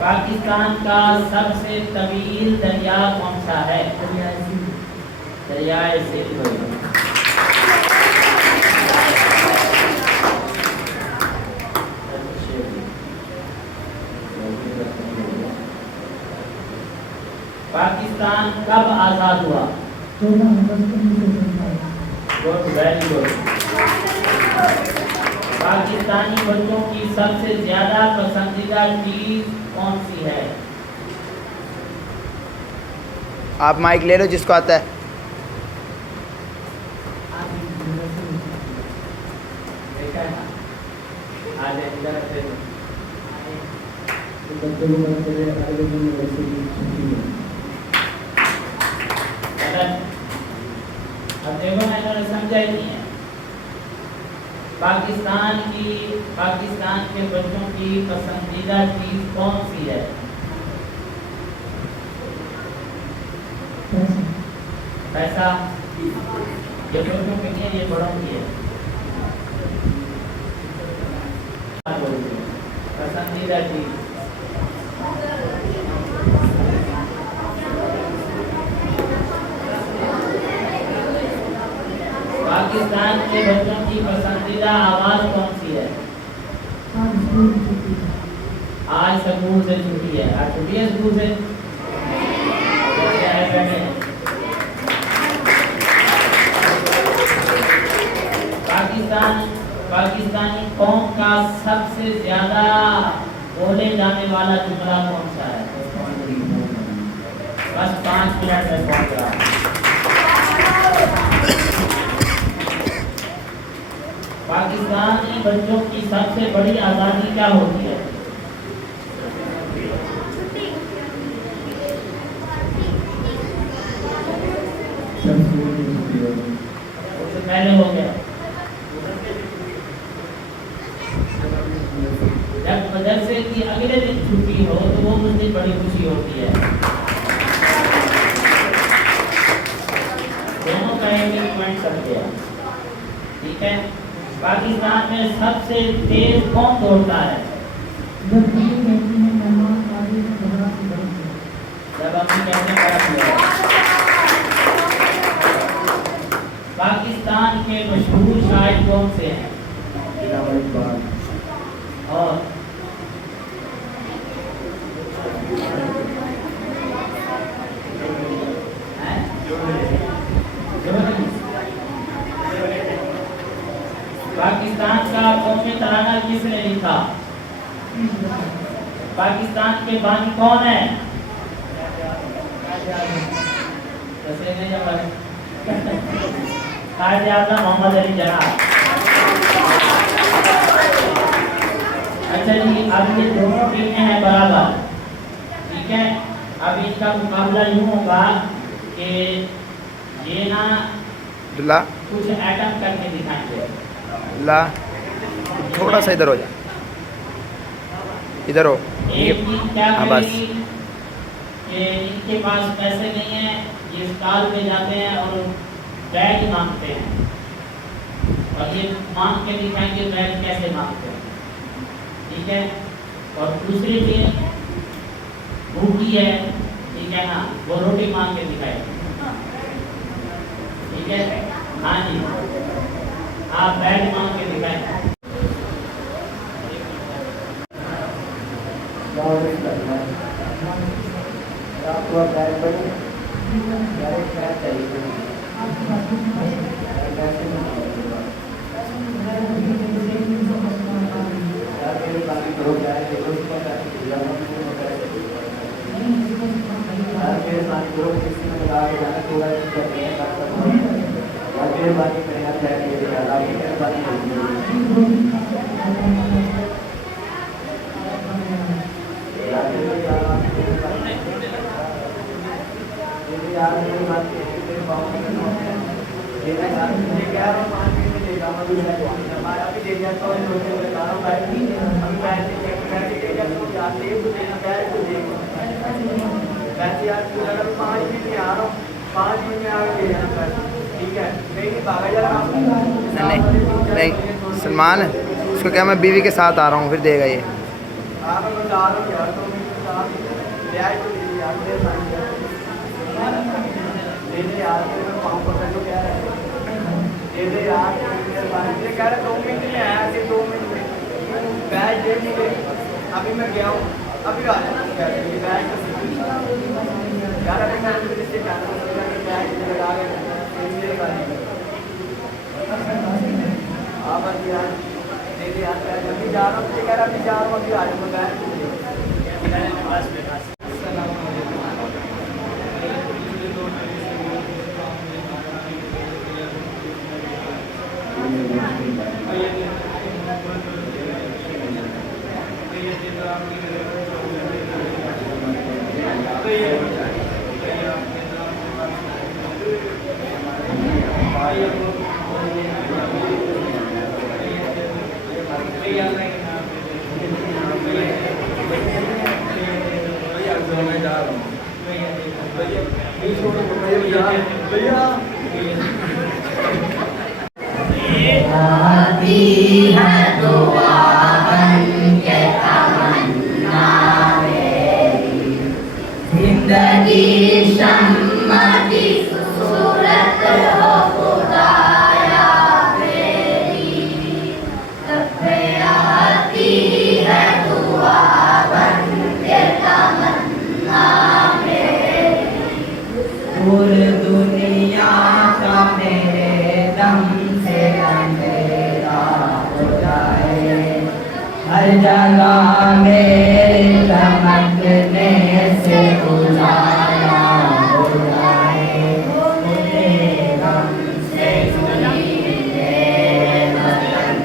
पाकिस्तान का सबसे तवील दरिया कौन सा है? दरियाए सिंध। पाकिस्तान कब आजाद हुआ? Good, very good. पाकिस्तानी बच्चों की सबसे ज्यादा पसंदीदा चीज कौन सी है? आप माइक ले लो जिसको आता है। अब देखो ना इन्होंने समझा ही नहीं है। पाकिस्तान के बच्चों की पसंदीदा चीज कौन सी है? पैसा। ये बच्चों के लिए, ये बड़ों की है। पसंदीदा चीज पाकिस्तान के बच्चों की पसंदीदा आवाज कौन सी है? आज स्कूल से छुट्टी है। आज छुट्टी है स्कूल से। पाकिस्तानी कौम का सबसे ज्यादा बोले जाने वाला जुमला कौन सा है? बस 5 मिनट में पहुंच रहा। पाकिस्तानी बच्चों की सबसे बड़ी आज़ादी क्या होती है? उससे पहले हो गया जब मदरसे की अगले दिन छुट्टी हो तो वो उस दिन बड़ी खुशी होती है। दोनों का एक पॉइंट समझे, ठीक है। पाकिस्तान में सबसे तेज कौन दौड़ता है? जब हम कहते हैं पाकिस्तान के मशहूर शायर कौन से हैं? और पाकिस्तान का कौमी तराना किसने लिखा? पाकिस्तान के बानी कौन है? कायदे आज़म मोहम्मद अली जिन्ना। अच्छा जी, अब ये दोनों टीमें हैं बराबर, ठीक है। अब इनका मुकाबला यूँ होगा कि ये ना कुछ एटम करके दिखाएंगे। ला थोड़ा सा इधर हो जा, इधर हो। एक टीम क्या हाँ बस। करेगी कि इनके पास पैसे नहीं है, ये स्टॉल पे जाते हैं और बैग मांगते हैं और ये मांग के दिखाएंगे बैग कैसे मांगते हैं, ठीक है। और दूसरी टीम भूखी है, ठीक है ना, वो रोटी मांग के दिखाएगी, ठीक है। हाँ जी, आप बैग मांग के दिखाएं। आपको बैग बनी बैग चाहिए नहीं सलमान, इसको क्या मैं बीवी के साथ आ रहा हूँ, फिर देगा ये। अभी मैं गया हूँ, अभी आ जाना यार, अभी मैं लगा यार दे यार, अभी जा रहा हूँ, कह रहा अभी जा रहा हूँ, अभी आ जाऊँगा। हर जगह मेरे चमकने से उजाला हो जाए, मुझे गम से सुनी मेरे वतन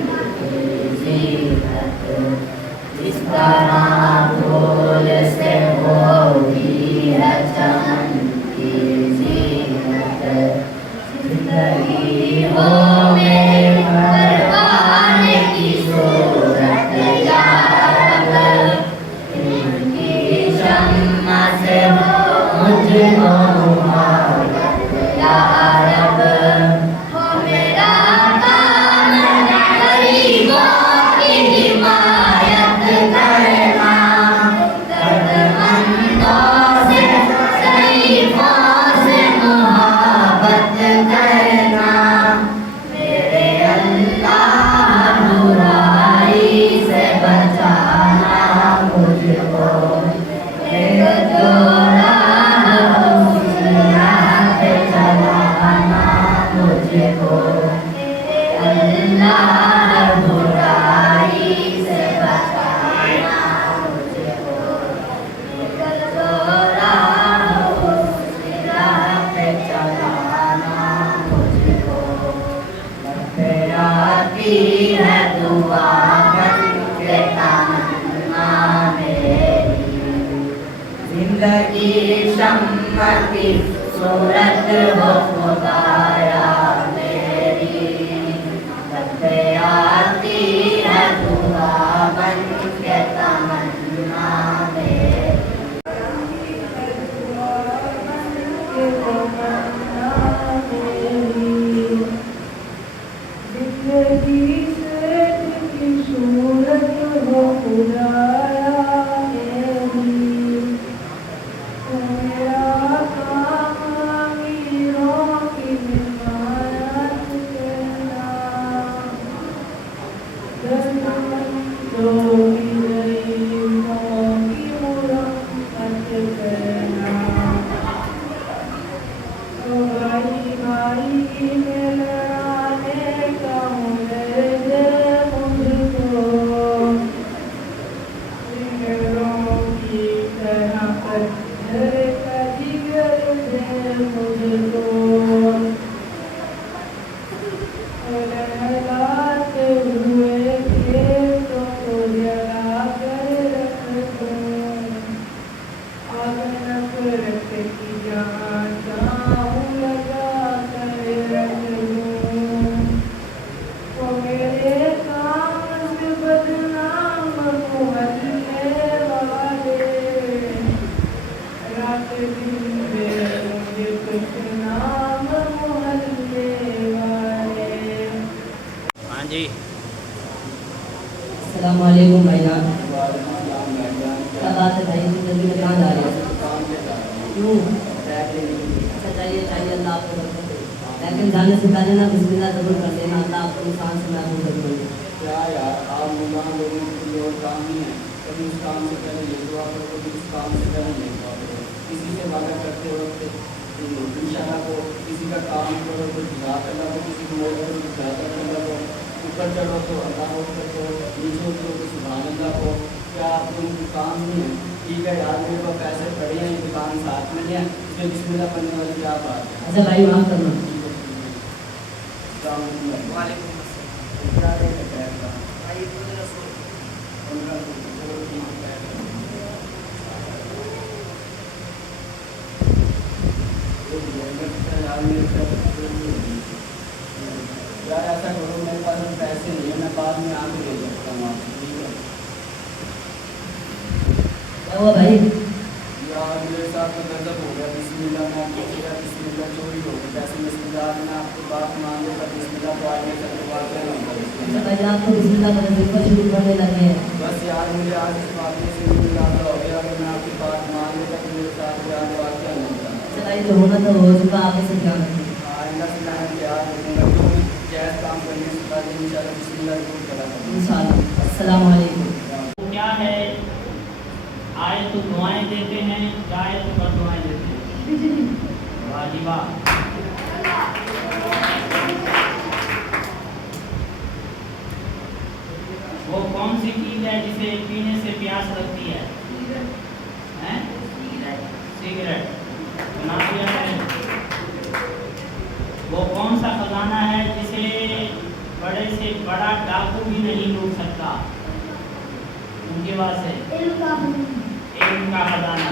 आती है दुआ बन के तमन्ना मेरी, जिंदगी शम्मा की सूरत हो खुदाया मेरी, जब से आती है दुआ बन के तमन्ना मेरी। हाँ जी। अस्सलामुअलैकुम भाईजान। क्या बात है भाई, तुम जल्दी में कहाँ जा रहे हो? क्यों? अच्छा चाहिए चाहिए, अल्लाह आपको रखे। लेकिन जाने से पहले ना बिस्मिल्लाह ज़रूर कर देना, अल्लाह आपको इंसान से महफूज रखे। क्या यार, आप मुल्ला लोगों के लिए और काम नहीं है, कभी उस काम से पहले ये दुआ करो, कभी उस काम से पहले ये दुआ करो। किसी से वादा करते वक्त इंशाअल्लाह को किसी का काम करो तो जात अल्लाह को, किसी को मोड़ करो तो जात अल्लाह को, ऊपर चढ़ो तो अल्लाह को करो, नीचे उतरो तो सुभान अल्लाह को। क्या आप लोगों को काम नहीं है? ठीक है यार, मेरे पास पैसे पड़े हैं, ये दुकान साथ में नहीं है, इसमें बिस्मिल्लाह पढ़ने वाली क्या बात है? अच्छा भाई माफ़ करना। वालेकुम अस्सलाम। क्या रेट है पैर का? भाई 1500। 1500 चलो ठीक है। यार ऐसा करो, मेरे पास पैसे नहीं है, मैं बाद में आके ले सकता हूँ आपसे, ठीक है? क्या हुआ भाई? यार मेरे साथ तो गजब हो गया, बिस्मिल्लाह मैं आपको किया, बिस्मिल्लाह चोरी हो गई, पैसे बिस्मिल्लाह मैं आपको बात मान लेता, बिस्मिल्लाह तो आगे चल के बात क्या होगा? अच्छा भाई, आप तो बिस्मिल्लाह करने बिल्कुल शुरू करने लगे हैं। बस यार मुझे आज इस बात में से मिलाता हो गया, अगर मैं आपकी बात मान लेता तो मेरे साथ यार बात क्या होता? अच्छा भाई, जो होना था हो चुका, आगे से ध्यान रखिए। आइंदा से मैं तैयार रखूँगा, जो भी जायज़ काम करने से पहले इंशाअल्लाह बिस्मिल्लाह जरूर करा करूँगा। इंशाअल्लाह। अस्सलाम वालेकुम। क्या है, आए तो दुआएं देते हैं, जाए तो बददुआएं देते हैं। वाह जी वाह। वो कौन सी चीज है जिसे पीने से प्यास लगती है? हैं? सिगरेट। सुना दिया है। वो कौन सा खजाना है जिसे बड़े से बड़ा डाकू भी नहीं लूट सकता? उनके पास है इल्म का खजाना।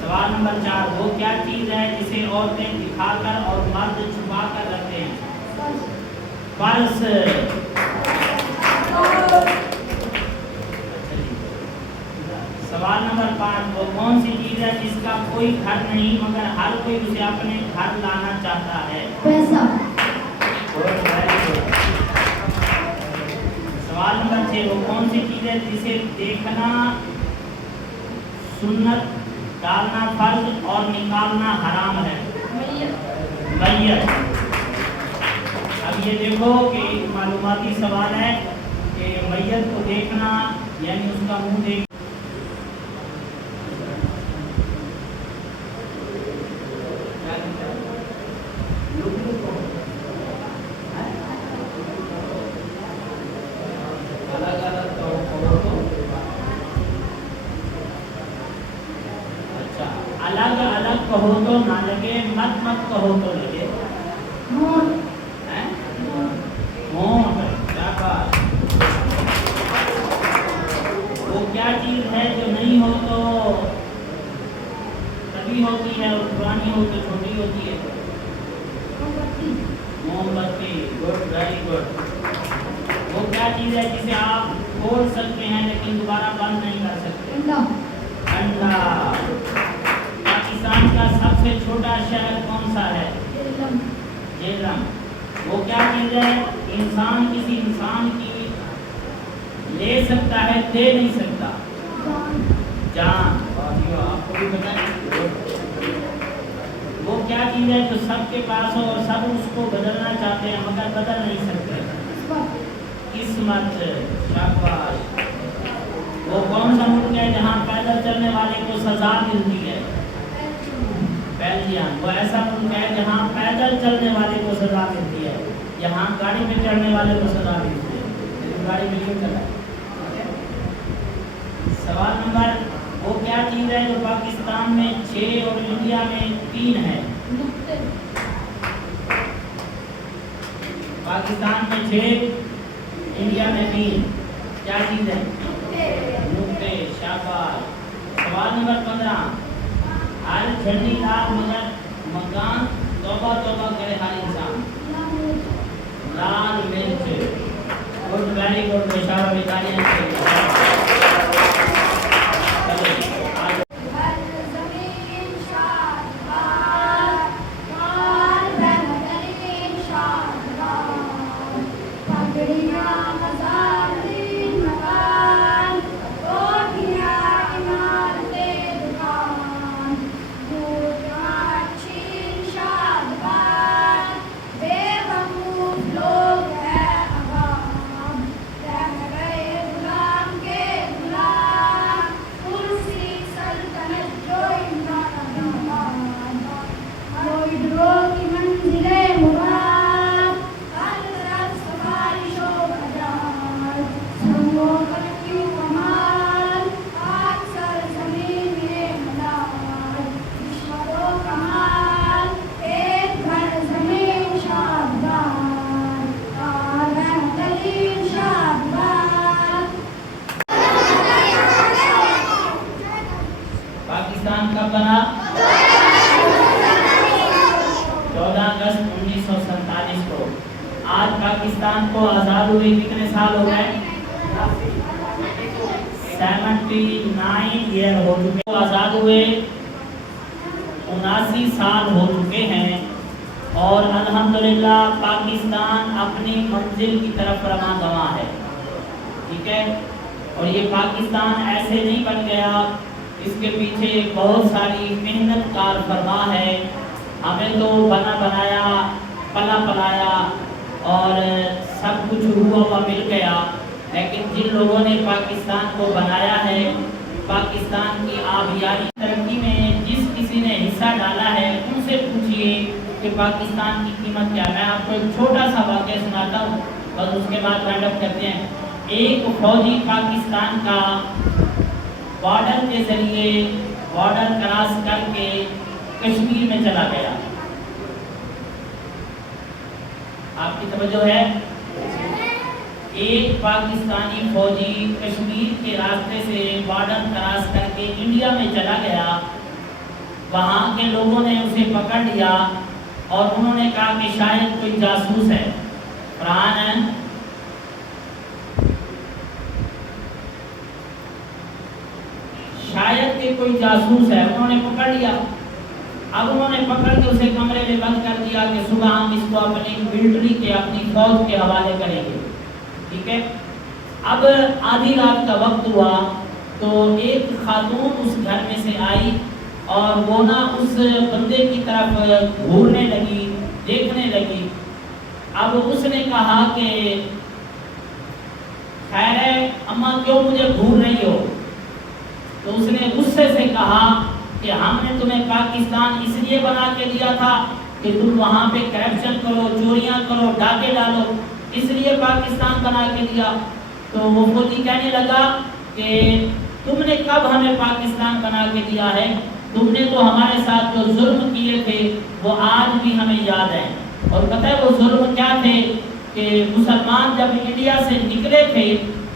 सवाल नंबर 4, वो क्या चीज़ है जिसे औरतें दिखाकर और मर्द छुपा कर रखते हैं? पर्स। सवाल नंबर 5, वो कौन सी चीज़ है जिसका कोई घर नहीं मगर हर कोई उसे अपने घर लाना चाहता है? पैसा। सवाल नंबर 6, वो कौन सी चीज़ है जिसे देखना सुन्नत, डालना फर्ज और निकालना हराम है? मैयत। अब ये देखो कि मालूमाती सवाल है कि मैयत को देखना यानी उसका मुंह देख। अलग अलग कहो तो ना लगे, मत मत कहो तो लगे। Very good. वो क्या चीज़ है जिसे आप खोल सकते हैं लेकिन दोबारा बंद नहीं कर सकते? अंडा। पाकिस्तान का सबसे छोटा शहर कौन सा है? झेलम। वो क्या चीज़ है इंसान किसी इंसान की ले सकता है, दे नहीं सकता? जान। आपको भी पता है? वो क्या चीज़ है जो सबके पास हो और सब उसको बदलना चाहते हैं मगर बदल नहीं सकते? किस्मत। शाबाश। वो कौन सा मुल्क है जहाँ पैदल चलने वाले को सजा मिलती है? बेल्जियम। वो ऐसा मुल्क है जहाँ पैदल चलने वाले को सजा मिलती है, यहाँ गाड़ी में चढ़ने वाले को सजा मिलती है, लेकिन गाड़ी में क्यों चला? सवाल नंबर, वो क्या चीज़ है जो पाकिस्तान में 6 और इंडिया में 3 है? पाकिस्तान में 6, इंडिया में 3, क्या चीज़ है? नुक्ते। शाबाश। सवाल नंबर 15, हर झंडी लाल मगर मकान तौबा तौबा करे हर इंसान? लाल मिर्च। Good, very good. पेशावा में तालियां चाहिए। पाकिस्तान कब बना? 14 अगस्त 1947 को। आज पाकिस्तान को आज़ाद हुए कितने साल हो गए? 79 ईयर हो चुके। आज़ाद हुए 79 साल हो चुके हैं और अल्हम्दुलिल्लाह पाकिस्तान अपनी मंजिल की तरफ रवाना गवा है। ठीक है, और ये पाकिस्तान ऐसे नहीं बन गया, इसके पीछे बहुत सारी मेहनत कार फरमा है। हमें तो बना बनाया पला पलाया और सब कुछ हुआ मिल गया, लेकिन जिन लोगों ने पाकिस्तान को बनाया है, पाकिस्तान की आबियारी तरक्की में जिस किसी ने हिस्सा डाला है, उनसे पूछिए कि पाकिस्तान की कीमत क्या है। मैं आपको एक छोटा सा वाक़या सुनाता हूँ, बस उसके बाद राउंड अप करते हैं। एक फौजी पाकिस्तान का बॉर्डर के जरिए बॉर्डर क्रॉस करके कश्मीर में चला गया। आपकी तवज्जो है? एक पाकिस्तानी फौजी कश्मीर के रास्ते से बॉर्डर क्रॉस करके इंडिया में चला गया। वहाँ के लोगों ने उसे पकड़ लिया और उन्होंने कहा कि शायद कोई जासूस है। फरहान है, शायद कि कोई जासूस है। उन्होंने पकड़ लिया। अब उन्होंने पकड़ के उसे कमरे में बंद कर दिया कि सुबह हम इसको अपनी मिलिट्री के, अपनी फौज के हवाले करेंगे। ठीक है, अब आधी रात का वक्त हुआ तो एक खातून उस घर में से आई और वो ना उस बंदे की तरफ घूरने लगी, देखने लगी। अब उसने कहा कि खैर है अम्मा, क्यों मुझे घूर रही हो? तो उसने गुस्से से कहा कि हमने तुम्हें पाकिस्तान इसलिए बना के दिया था कि तुम वहाँ पे करप्शन करो, चोरियाँ करो, डाके डालो, इसलिए पाकिस्तान बना के दिया। तो वो फौजी कहने लगा कि तुमने कब हमें पाकिस्तान बना के दिया है? तुमने तो हमारे साथ जो जुल्म किए थे वो आज भी हमें याद है। और पता है वो जुल्म क्या थे कि मुसलमान जब इंडिया से निकले थे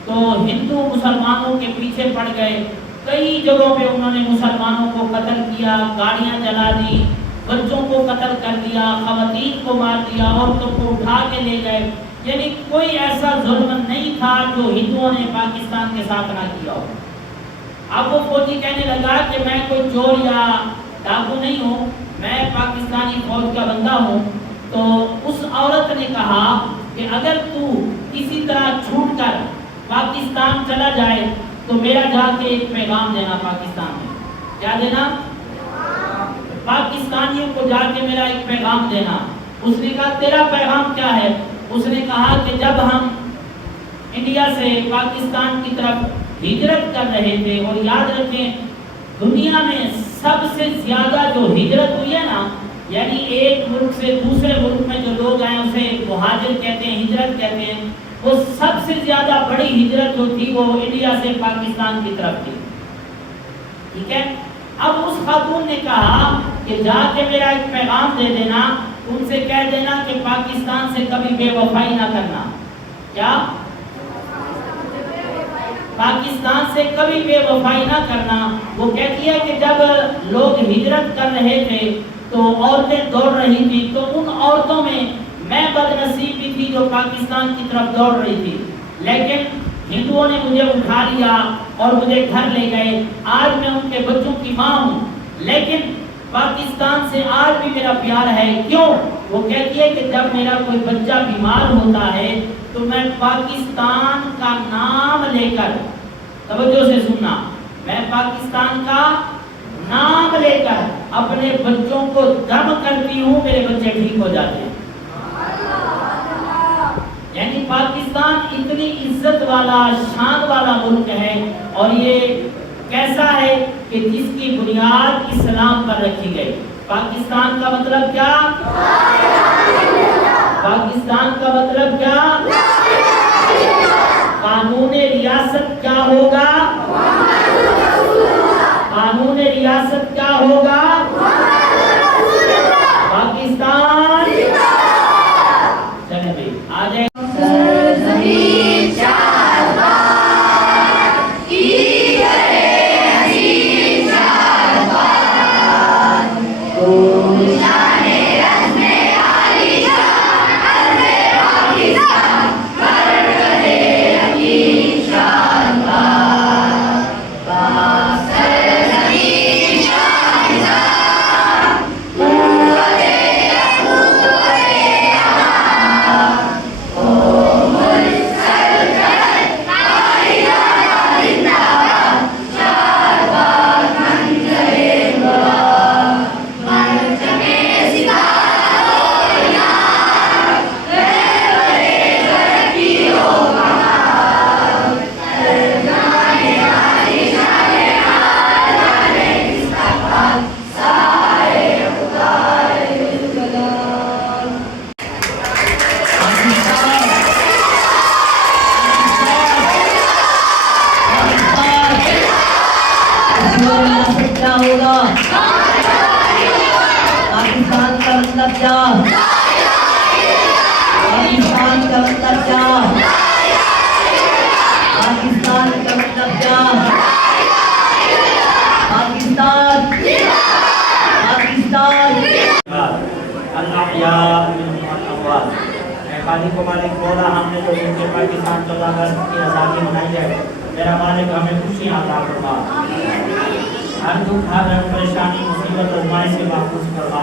तो हिंदू मुसलमानों के पीछे पड़ गए। कई जगहों पे उन्होंने मुसलमानों को कत्ल किया, गाड़ियाँ जला दी, बच्चों को कत्ल कर दिया, खवातीन को मार दिया, औरतों को उठा के ले गए। यानी कोई ऐसा जुल्म नहीं था जो हिंदुओं ने पाकिस्तान के साथ ना किया हो। अब वो फौजी कहने लगा कि मैं कोई चोर या डाकू नहीं हूँ, मैं पाकिस्तानी फौज का बंदा हूँ। तो उस औरत ने कहा कि अगर तू किसी तरह छूट कर पाकिस्तान चला जाए तो मेरा जाके एक पैगाम देना पाकिस्तान में। क्या देना? पाकिस्तानियों को जाके मेरा एक पैगाम देना। उसने कहा तेरा पैगाम क्या है? उसने कहा कि जब हम इंडिया से पाकिस्तान की तरफ हिजरत कर रहे थे, और याद रखें दुनिया में सबसे ज्यादा जो हिजरत हुई है ना, यानी एक मुल्क से दूसरे मुल्क में जो लोग आए उसे मुहाजिर कहते हैं, हिजरत कहते हैं। वो सबसे ज्यादा बड़ी हिजरत जो थी वो इंडिया से पाकिस्तान की तरफ थी। ठीक है। अब उस खातून ने कहा कि जाके मेरा एक पैगाम दे देना, उनसे कह देना कि पाकिस्तान से कभी बेवफाई ना करना। क्या? पाकिस्तान से कभी बेवफाई ना करना। वो कहती है कि जब लोग हिजरत कर रहे थे तो औरतें दौड़ रही थी, तो उन औरतों में मैं बदनसीब भी थी जो पाकिस्तान की तरफ दौड़ रही थी, लेकिन हिंदुओं ने मुझे उठा लिया और मुझे घर ले गए। आज मैं उनके बच्चों की माँ हूँ, लेकिन पाकिस्तान से आज भी मेरा प्यार है। क्यों? वो कहती है कि जब मेरा कोई बच्चा बीमार होता है तो मैं पाकिस्तान का नाम लेकर, तवज्जो से सुनना, मैं पाकिस्तान का नाम लेकर अपने बच्चों को दम करती हूँ, मेरे बच्चे ठीक हो जाते हैं। यानी पाकिस्तान इतनी इज्जत वाला, शान वाला मुल्क है, और ये कैसा है कि जिसकी बुनियाद इस्लाम पर रखी गई। पाकिस्तान का मतलब क्या? पाकिस्तान का मतलब क्या? कानून रियासत क्या होगा? कानून रियासत क्या होगा? पाकिस्तान। चले भाई आ जाए। क्या होगा? पाकिस्तान का मतलब क्या? पाकिस्तान का मतलब क्या? पाकिस्तान का मतलब क्या? पाकिस्तान, पाकिस्तान। खालिक को मालिक बोला, हमने जो उनके पाकिस्तान 14 अगस्त की आज़ादी मनाई है, मेरा मालिक हमें खुशियाँ अता फरमा, हर दुख हर परेशानी मुसीबत और माय से महफूज फरमा।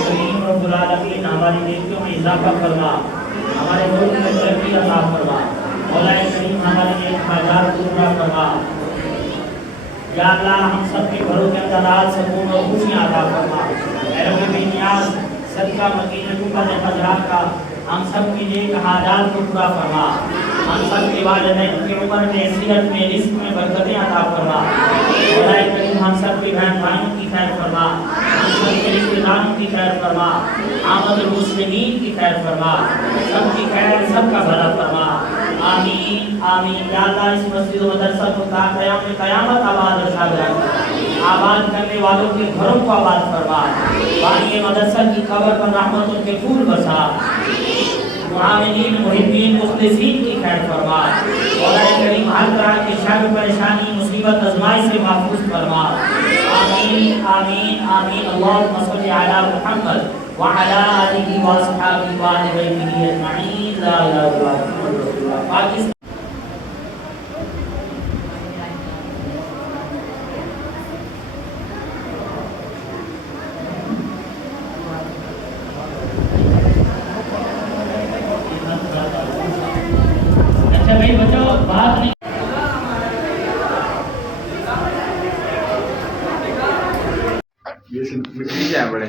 करीम रब्बुल आलमीन हमारी नेकियों में इजाफा फरमा, हमारे मुल्क में तरक्की अता फरमा। मौलाए करीम हमारे नेक हाजात पूरा फरमा। या अल्लाह हम सब के घरों के अंदर राज सुकून और खुशियाँ अता फरमा। ऐ रब्बे बेनियाज़ सदका मकीन कुबत हज़रात का हम सब की नेक हाजात को पूरा फरमा। हम सब के वालिदैन की उम्र में, सेहत में, रिज़्क़ में बरकतें अता फरमा। मौलाए करीम हम सब के बहन भाइयों की खैर फरमा, हम सब के रिश्तेदारों की खैर फरमा, आमदुल मुस्लिमीन की खैर फरमा, सबकी खैर, सबका भला फरमा। आमीन आमीन। या अल्लाह इस मस्जिद व मदरसा को क़यामत आबाद और शाद, आबाद करने वालों के घरों को आबाद फरमा। बानी मदरसा की कब्र पर रहमतों के फूल बरसा। मुआमिनीन, मुहिब्बीन, मुखलिसीन की खैर फरमा। मौलाए करीम हर तरह की शर, परेशानी, मुसीबत मुसीबत आजमाइश से महफूज फरमा। आमीन आमीन आमीन। अल्लाहुम्मा सल्लि अला मुहम्मद व अला आलिहि व अस्हाबिहि व अहले बैतिहि अजमईन। ला इलाहा इल्लल्लाह मुहम्मदुर रसूलुल्लाह। पाकिस्तान अच्छा भाई बच्चों बात नहीं ये मिट्टी क्या है बड़े